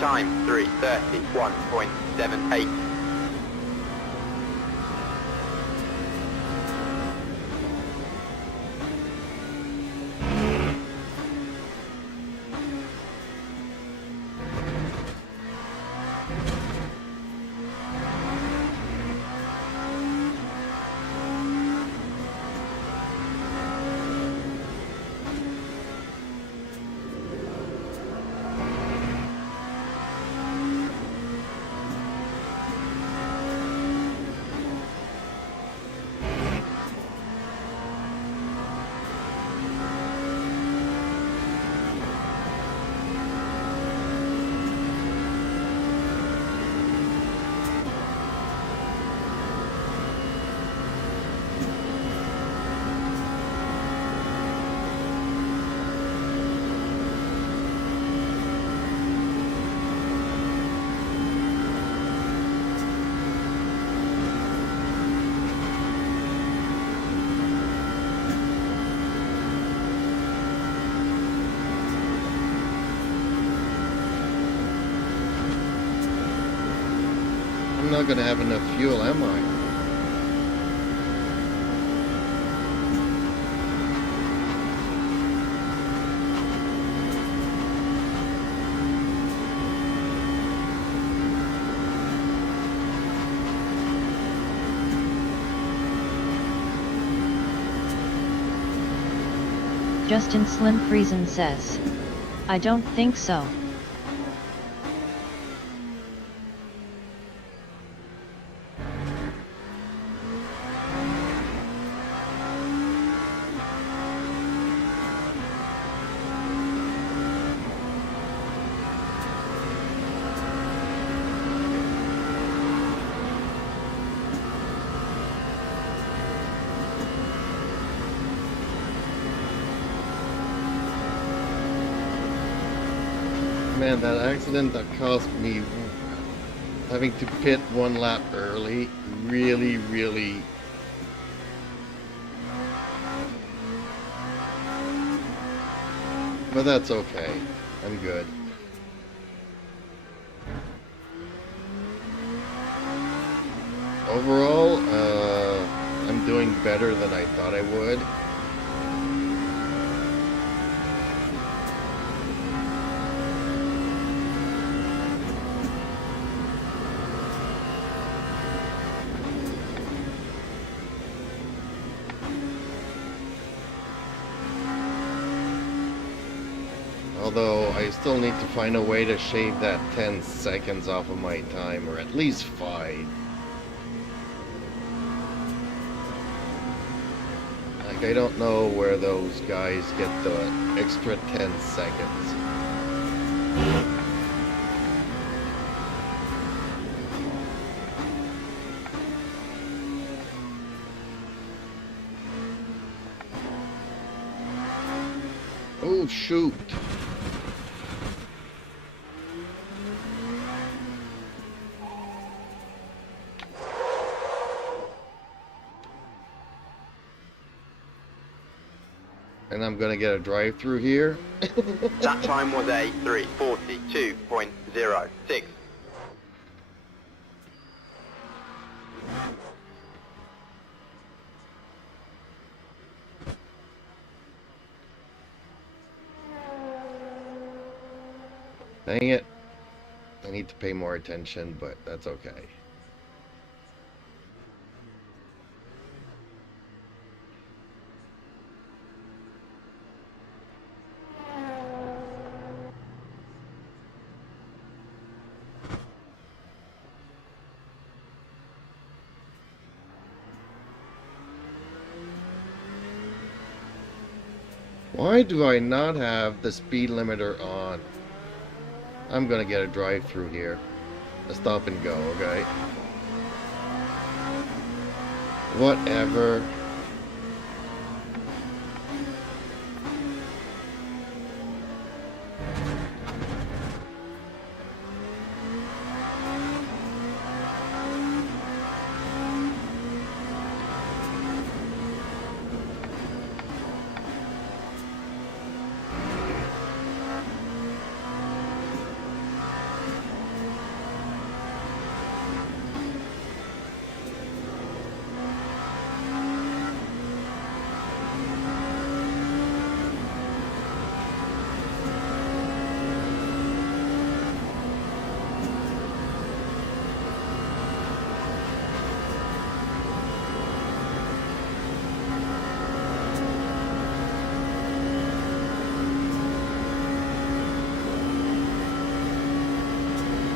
Time 3:31.78. I'm not going to have enough fuel, am I? Justin Slim Friesen says. I don't think so. Man, that accident that cost me having to pit one lap early really. But that's okay. I'm good. Overall, I'm doing better than I thought I would. Although I still need to find a way to shave that 10 seconds off of my time, or at least 5. Like, I don't know where those guys get the extra 10 seconds. Oh, shoot. And I'm gonna get a drive-through here. That time was a 3:42.06. Dang it. I need to pay more attention, but that's okay. Why do I not have the speed limiter on? I'm gonna get a drive-through here. A stop and go, okay? Whatever.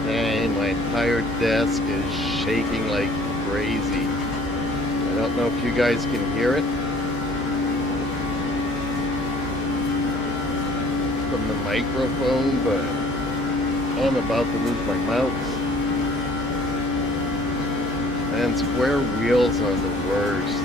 Dang, my entire desk is shaking like crazy. I don't know if you guys can hear it from the microphone, but I'm about to lose my mouse. And square wheels are the worst.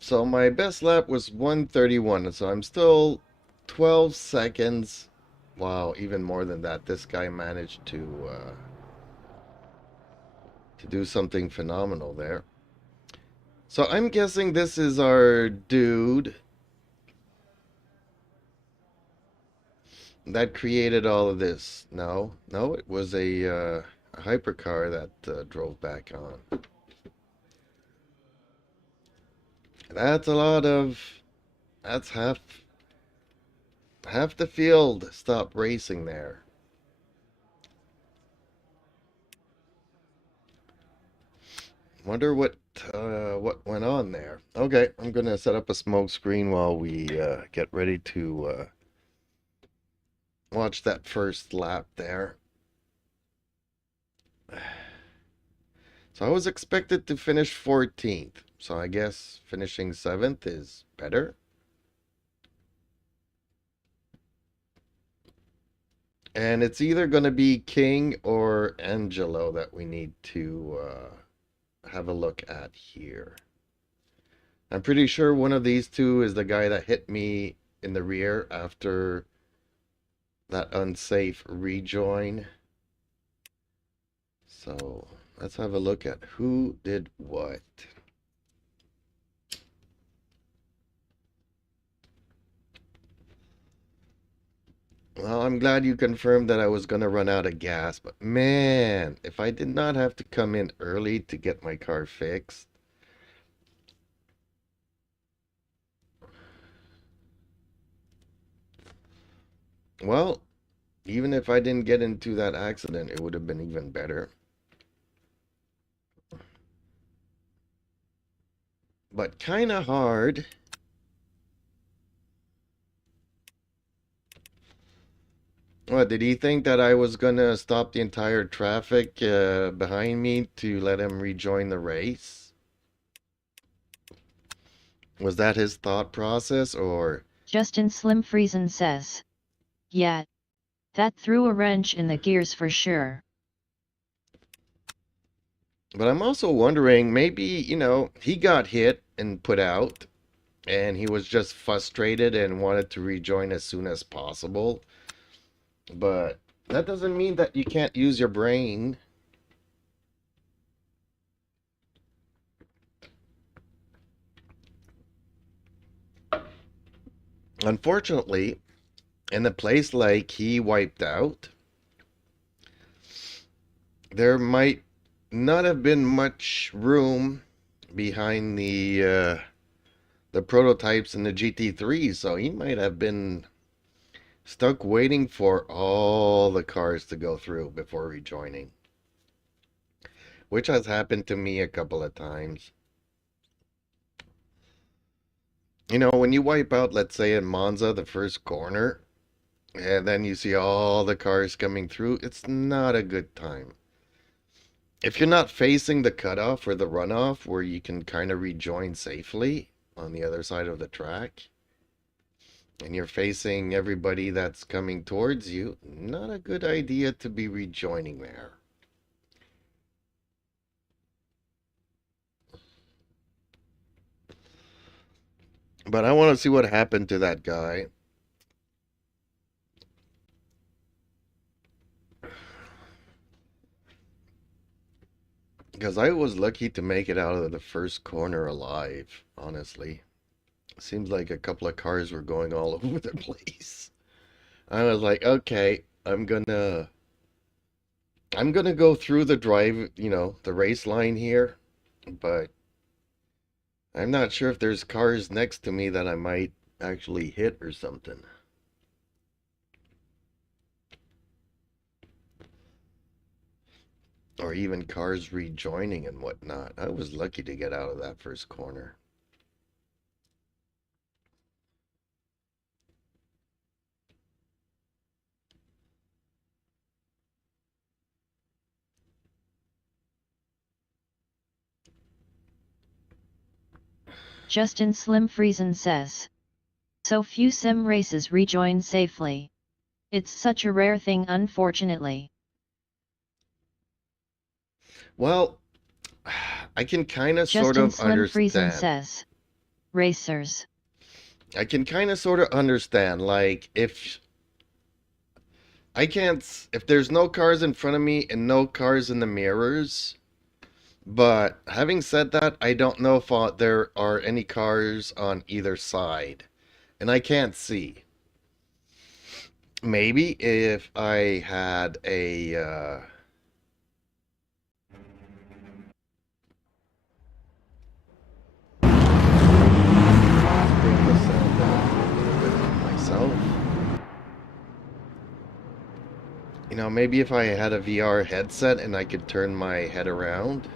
So my best lap was 1:31, so I'm still 12 seconds. Wow, even more than that. This guy managed to do something phenomenal there. So I'm guessing this is our dude that created all of this. No, it was a hypercar that drove back on. That's a lot of. That's half the field stopped racing there. Wonder what went on there. Okay, I'm gonna set up a smoke screen while we get ready to watch that first lap there. So I was expected to finish 14th, so I guess finishing 7th is better. And it's either gonna be King or Angelo that we need to have a look at here. I'm pretty sure one of these two is the guy that hit me in the rear after that unsafe rejoin. So let's have a look at who did what. Well, I'm glad you confirmed that I was going to run out of gas, but man, if I did not have to come in early to get my car fixed. Well, even if I didn't get into that accident, it would have been even better. But kind of hard. What, did he think that I was gonna stop the entire traffic behind me to let him rejoin the race? Was that his thought process, or? Justin Slim Friesen says. Yeah. That threw a wrench in the gears for sure. But I'm also wondering, maybe, he got hit and put out, and he was just frustrated and wanted to rejoin as soon as possible. But that doesn't mean that you can't use your brain. Unfortunately, in a place like he wiped out, there might not have been much room behind the prototypes in the GT3, so he might have been stuck waiting for all the cars to go through before rejoining, which has happened to me a couple of times. When you wipe out, let's say in Monza, the first corner, and then you see all the cars coming through, it's not a good time. If you're not facing the cutoff or the runoff where you can kind of rejoin safely on the other side of the track, and you're facing everybody that's coming towards you, not a good idea to be rejoining there. But I want to see what happened to that guy. Because I was lucky to make it out of the first corner alive, honestly. Seems like a couple of cars were going all over the place. I was like, okay, I'm gonna go through the drive, the race line here, but I'm not sure if there's cars next to me that I might actually hit or something. Or even cars rejoining and whatnot. I was lucky to get out of that first corner. Justin Slim Friesen says. So few sim races rejoin safely. It's such a rare thing, unfortunately. Well, I can kind of sort Justin of Slim Friesen understand. says. Racers. I can kind of sort of understand, like, if I can't, if there's no cars in front of me and no cars in the mirrors, but having said that, I don't know if there are any cars on either side, and I can't see. Maybe if I had a, bring the sound down a little bit on myself. You know, maybe if I had a VR headset and I could turn my head around.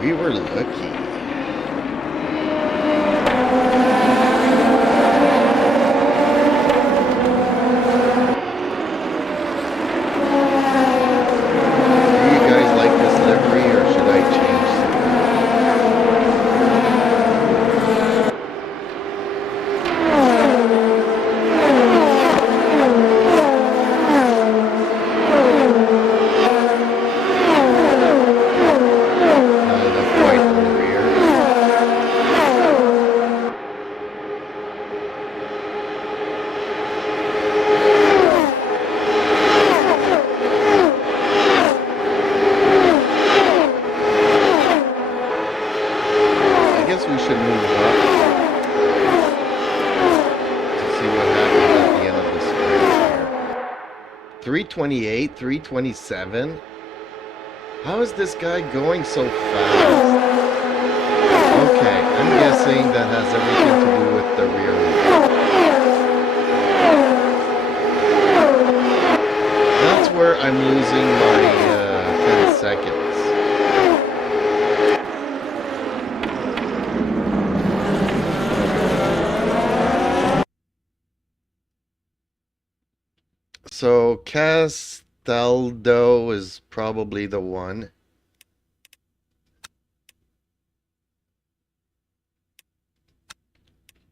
We were lucky. Do you guys like this livery, or should I change the white on the rear? I guess we should move up to see what happens at the end of the sprint here. 328, 327. How is this guy going so fast? Okay, I'm guessing that has everything to do with the rear wheel. That's where I'm losing my 10 seconds. So Castaldo is probably the one.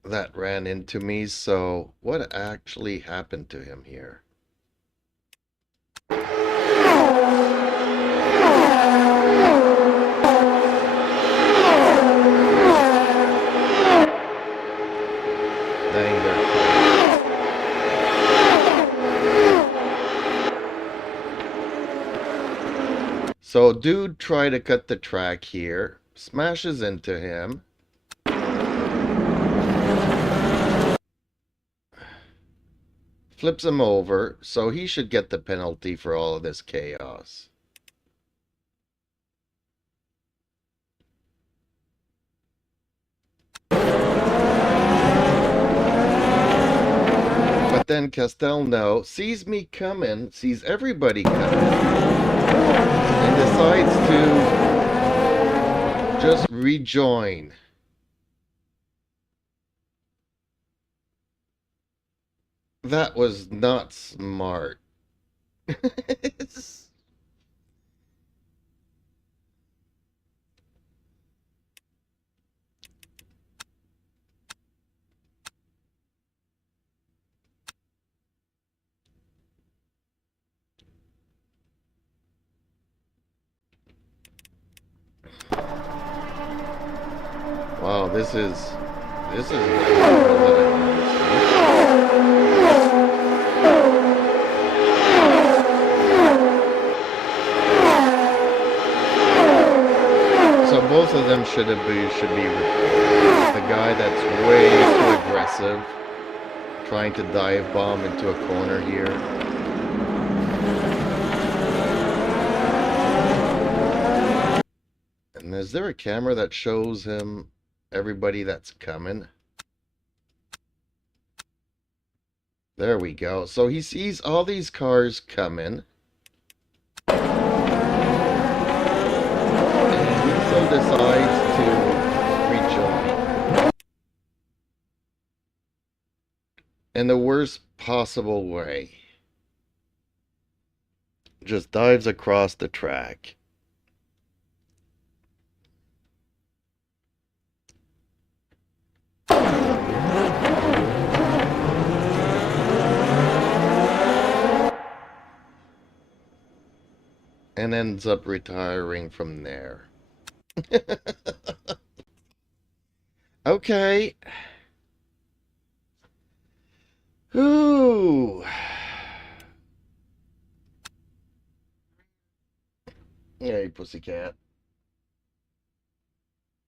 That ran into me, so what actually happened to him here? Dang, they're close. So dude tried to cut the track here, smashes into him. Flips him over, so he should get the penalty for all of this chaos. But then Castelnau sees me coming, sees everybody coming, and decides to just rejoin. That was not smart. Wow, this is the world that I understand. So both of them should be reported. The guy that's way too aggressive, trying to dive bomb into a corner here. Is there a camera that shows him everybody that's coming? There we go. So he sees all these cars coming. And he so decides to rejoin. In the worst possible way. Just dives across the track. And ends up retiring from there. Okay. Ooh. Hey, pussycat.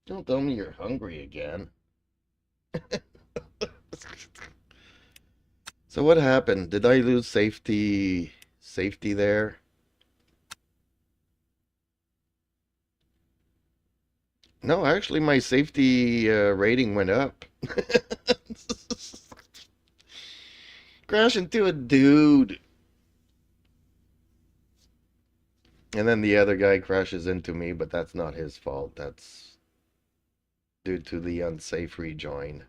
Don't tell me you're hungry again. So what happened? Did I lose safety there? No, actually my safety rating went up. Crash into a dude. And then the other guy crashes into me, but that's not his fault. That's due to the unsafe rejoin.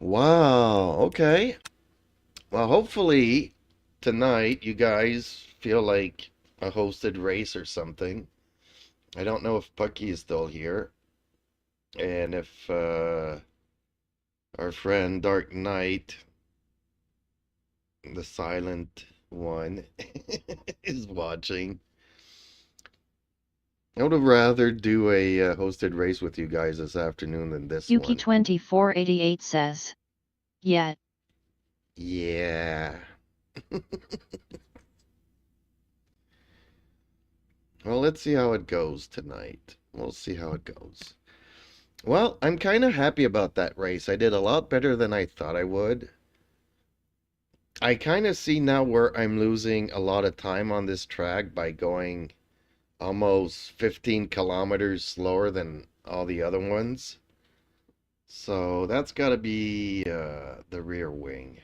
Wow, okay. Well, hopefully tonight you guys feel like a hosted race or something. I don't know if Pucky is still here. And if our friend Dark Knight, the silent one, is watching. I would have rather do a hosted race with you guys this afternoon than this one. Yuki2488 says, "Yet." Yeah. Well, let's see how it goes tonight. We'll see how it goes. Well, I'm kind of happy about that race. I did a lot better than I thought I would. I kind of see now where I'm losing a lot of time on this track by going almost 15 kilometers slower than all the other ones. So that's got to be the rear wing.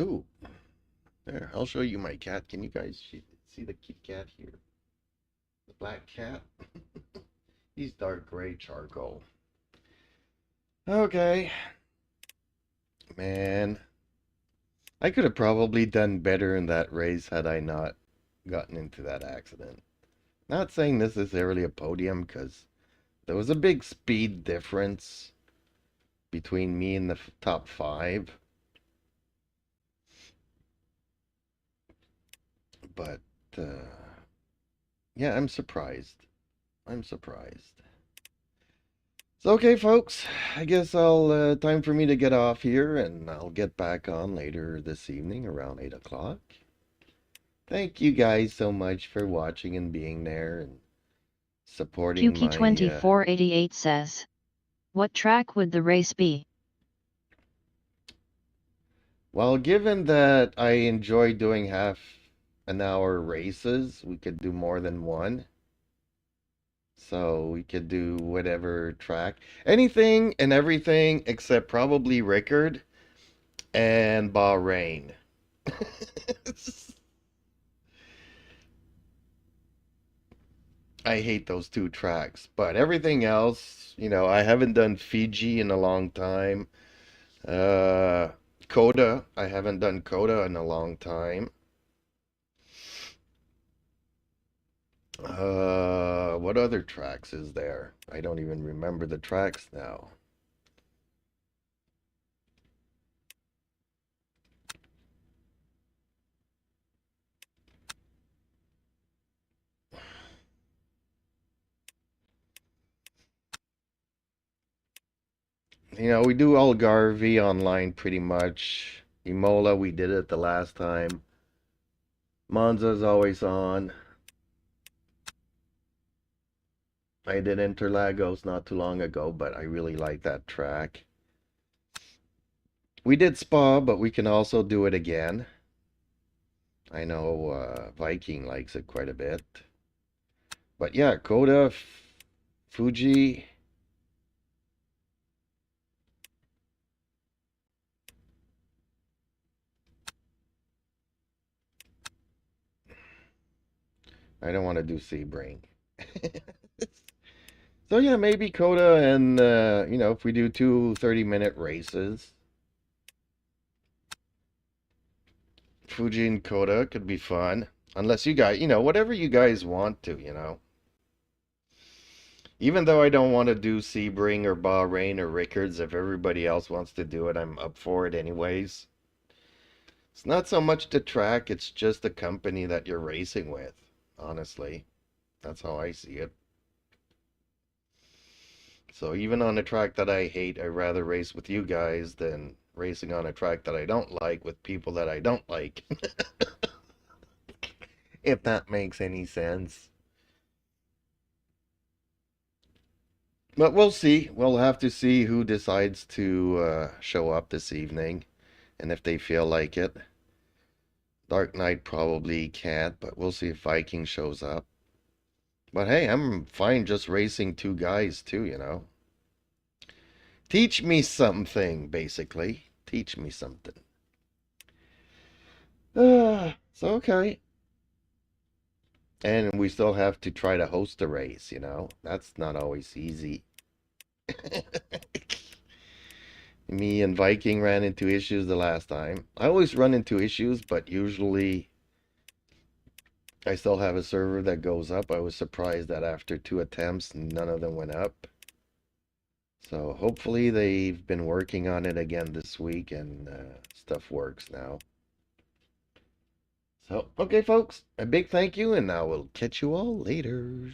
Ooh, there, I'll show you my cat. Can you guys see the cute cat here? The black cat? He's dark gray charcoal. Okay. Man, I could have probably done better in that race had I not gotten into that accident. Not saying necessarily a podium, because there was a big speed difference between me and the top 5. But, yeah, I'm surprised. I'm surprised. So, okay, folks, I guess time for me to get off here, and I'll get back on later this evening around 8 o'clock. Thank you guys so much for watching and being there and supporting my... Yuki2488 says, "What track would the race be?" Well, given that I enjoy doing half-an-hour races, we could do more than one. So we could do whatever track. Anything and everything except probably Rickard and Bahrain. I hate those 2 tracks. But everything else, you know, I haven't done Fiji in a long time. Coda, I haven't done Coda in a long time. What other tracks is there? I don't even remember the tracks now. You know, we do Algarve online pretty much. Imola, we did it the last time. Monza's always on. I did Interlagos not too long ago, but I really like that track. We did Spa, but we can also do it again. I know Viking likes it quite a bit. But yeah, Coda, Fuji. I don't want to do Sebring. So yeah, maybe Coda and if we do two 30-minute races, Fuji and Coda could be fun. Unless you guys, whatever you guys want to. Even though I don't want to do Sebring or Bahrain or Rickards, if everybody else wants to do it, I'm up for it anyways. It's not so much the track, it's just the company that you're racing with, honestly. That's how I see it. So even on a track that I hate, I'd rather race with you guys than racing on a track that I don't like with people that I don't like. If that makes any sense. But we'll see. We'll have to see who decides to show up this evening and if they feel like it. Dark Knight probably can't, but we'll see if Viking shows up. But hey, I'm fine just racing two guys too. Teach me something, basically. Teach me something. So okay. And we still have to try to host a race. That's not always easy. Me and Viking ran into issues the last time. I always run into issues, but usually I still have a server that goes up. I was surprised that after 2 attempts, none of them went up. So hopefully they've been working on it again this week and stuff works now. So, okay, folks, a big thank you, and I will catch you all later.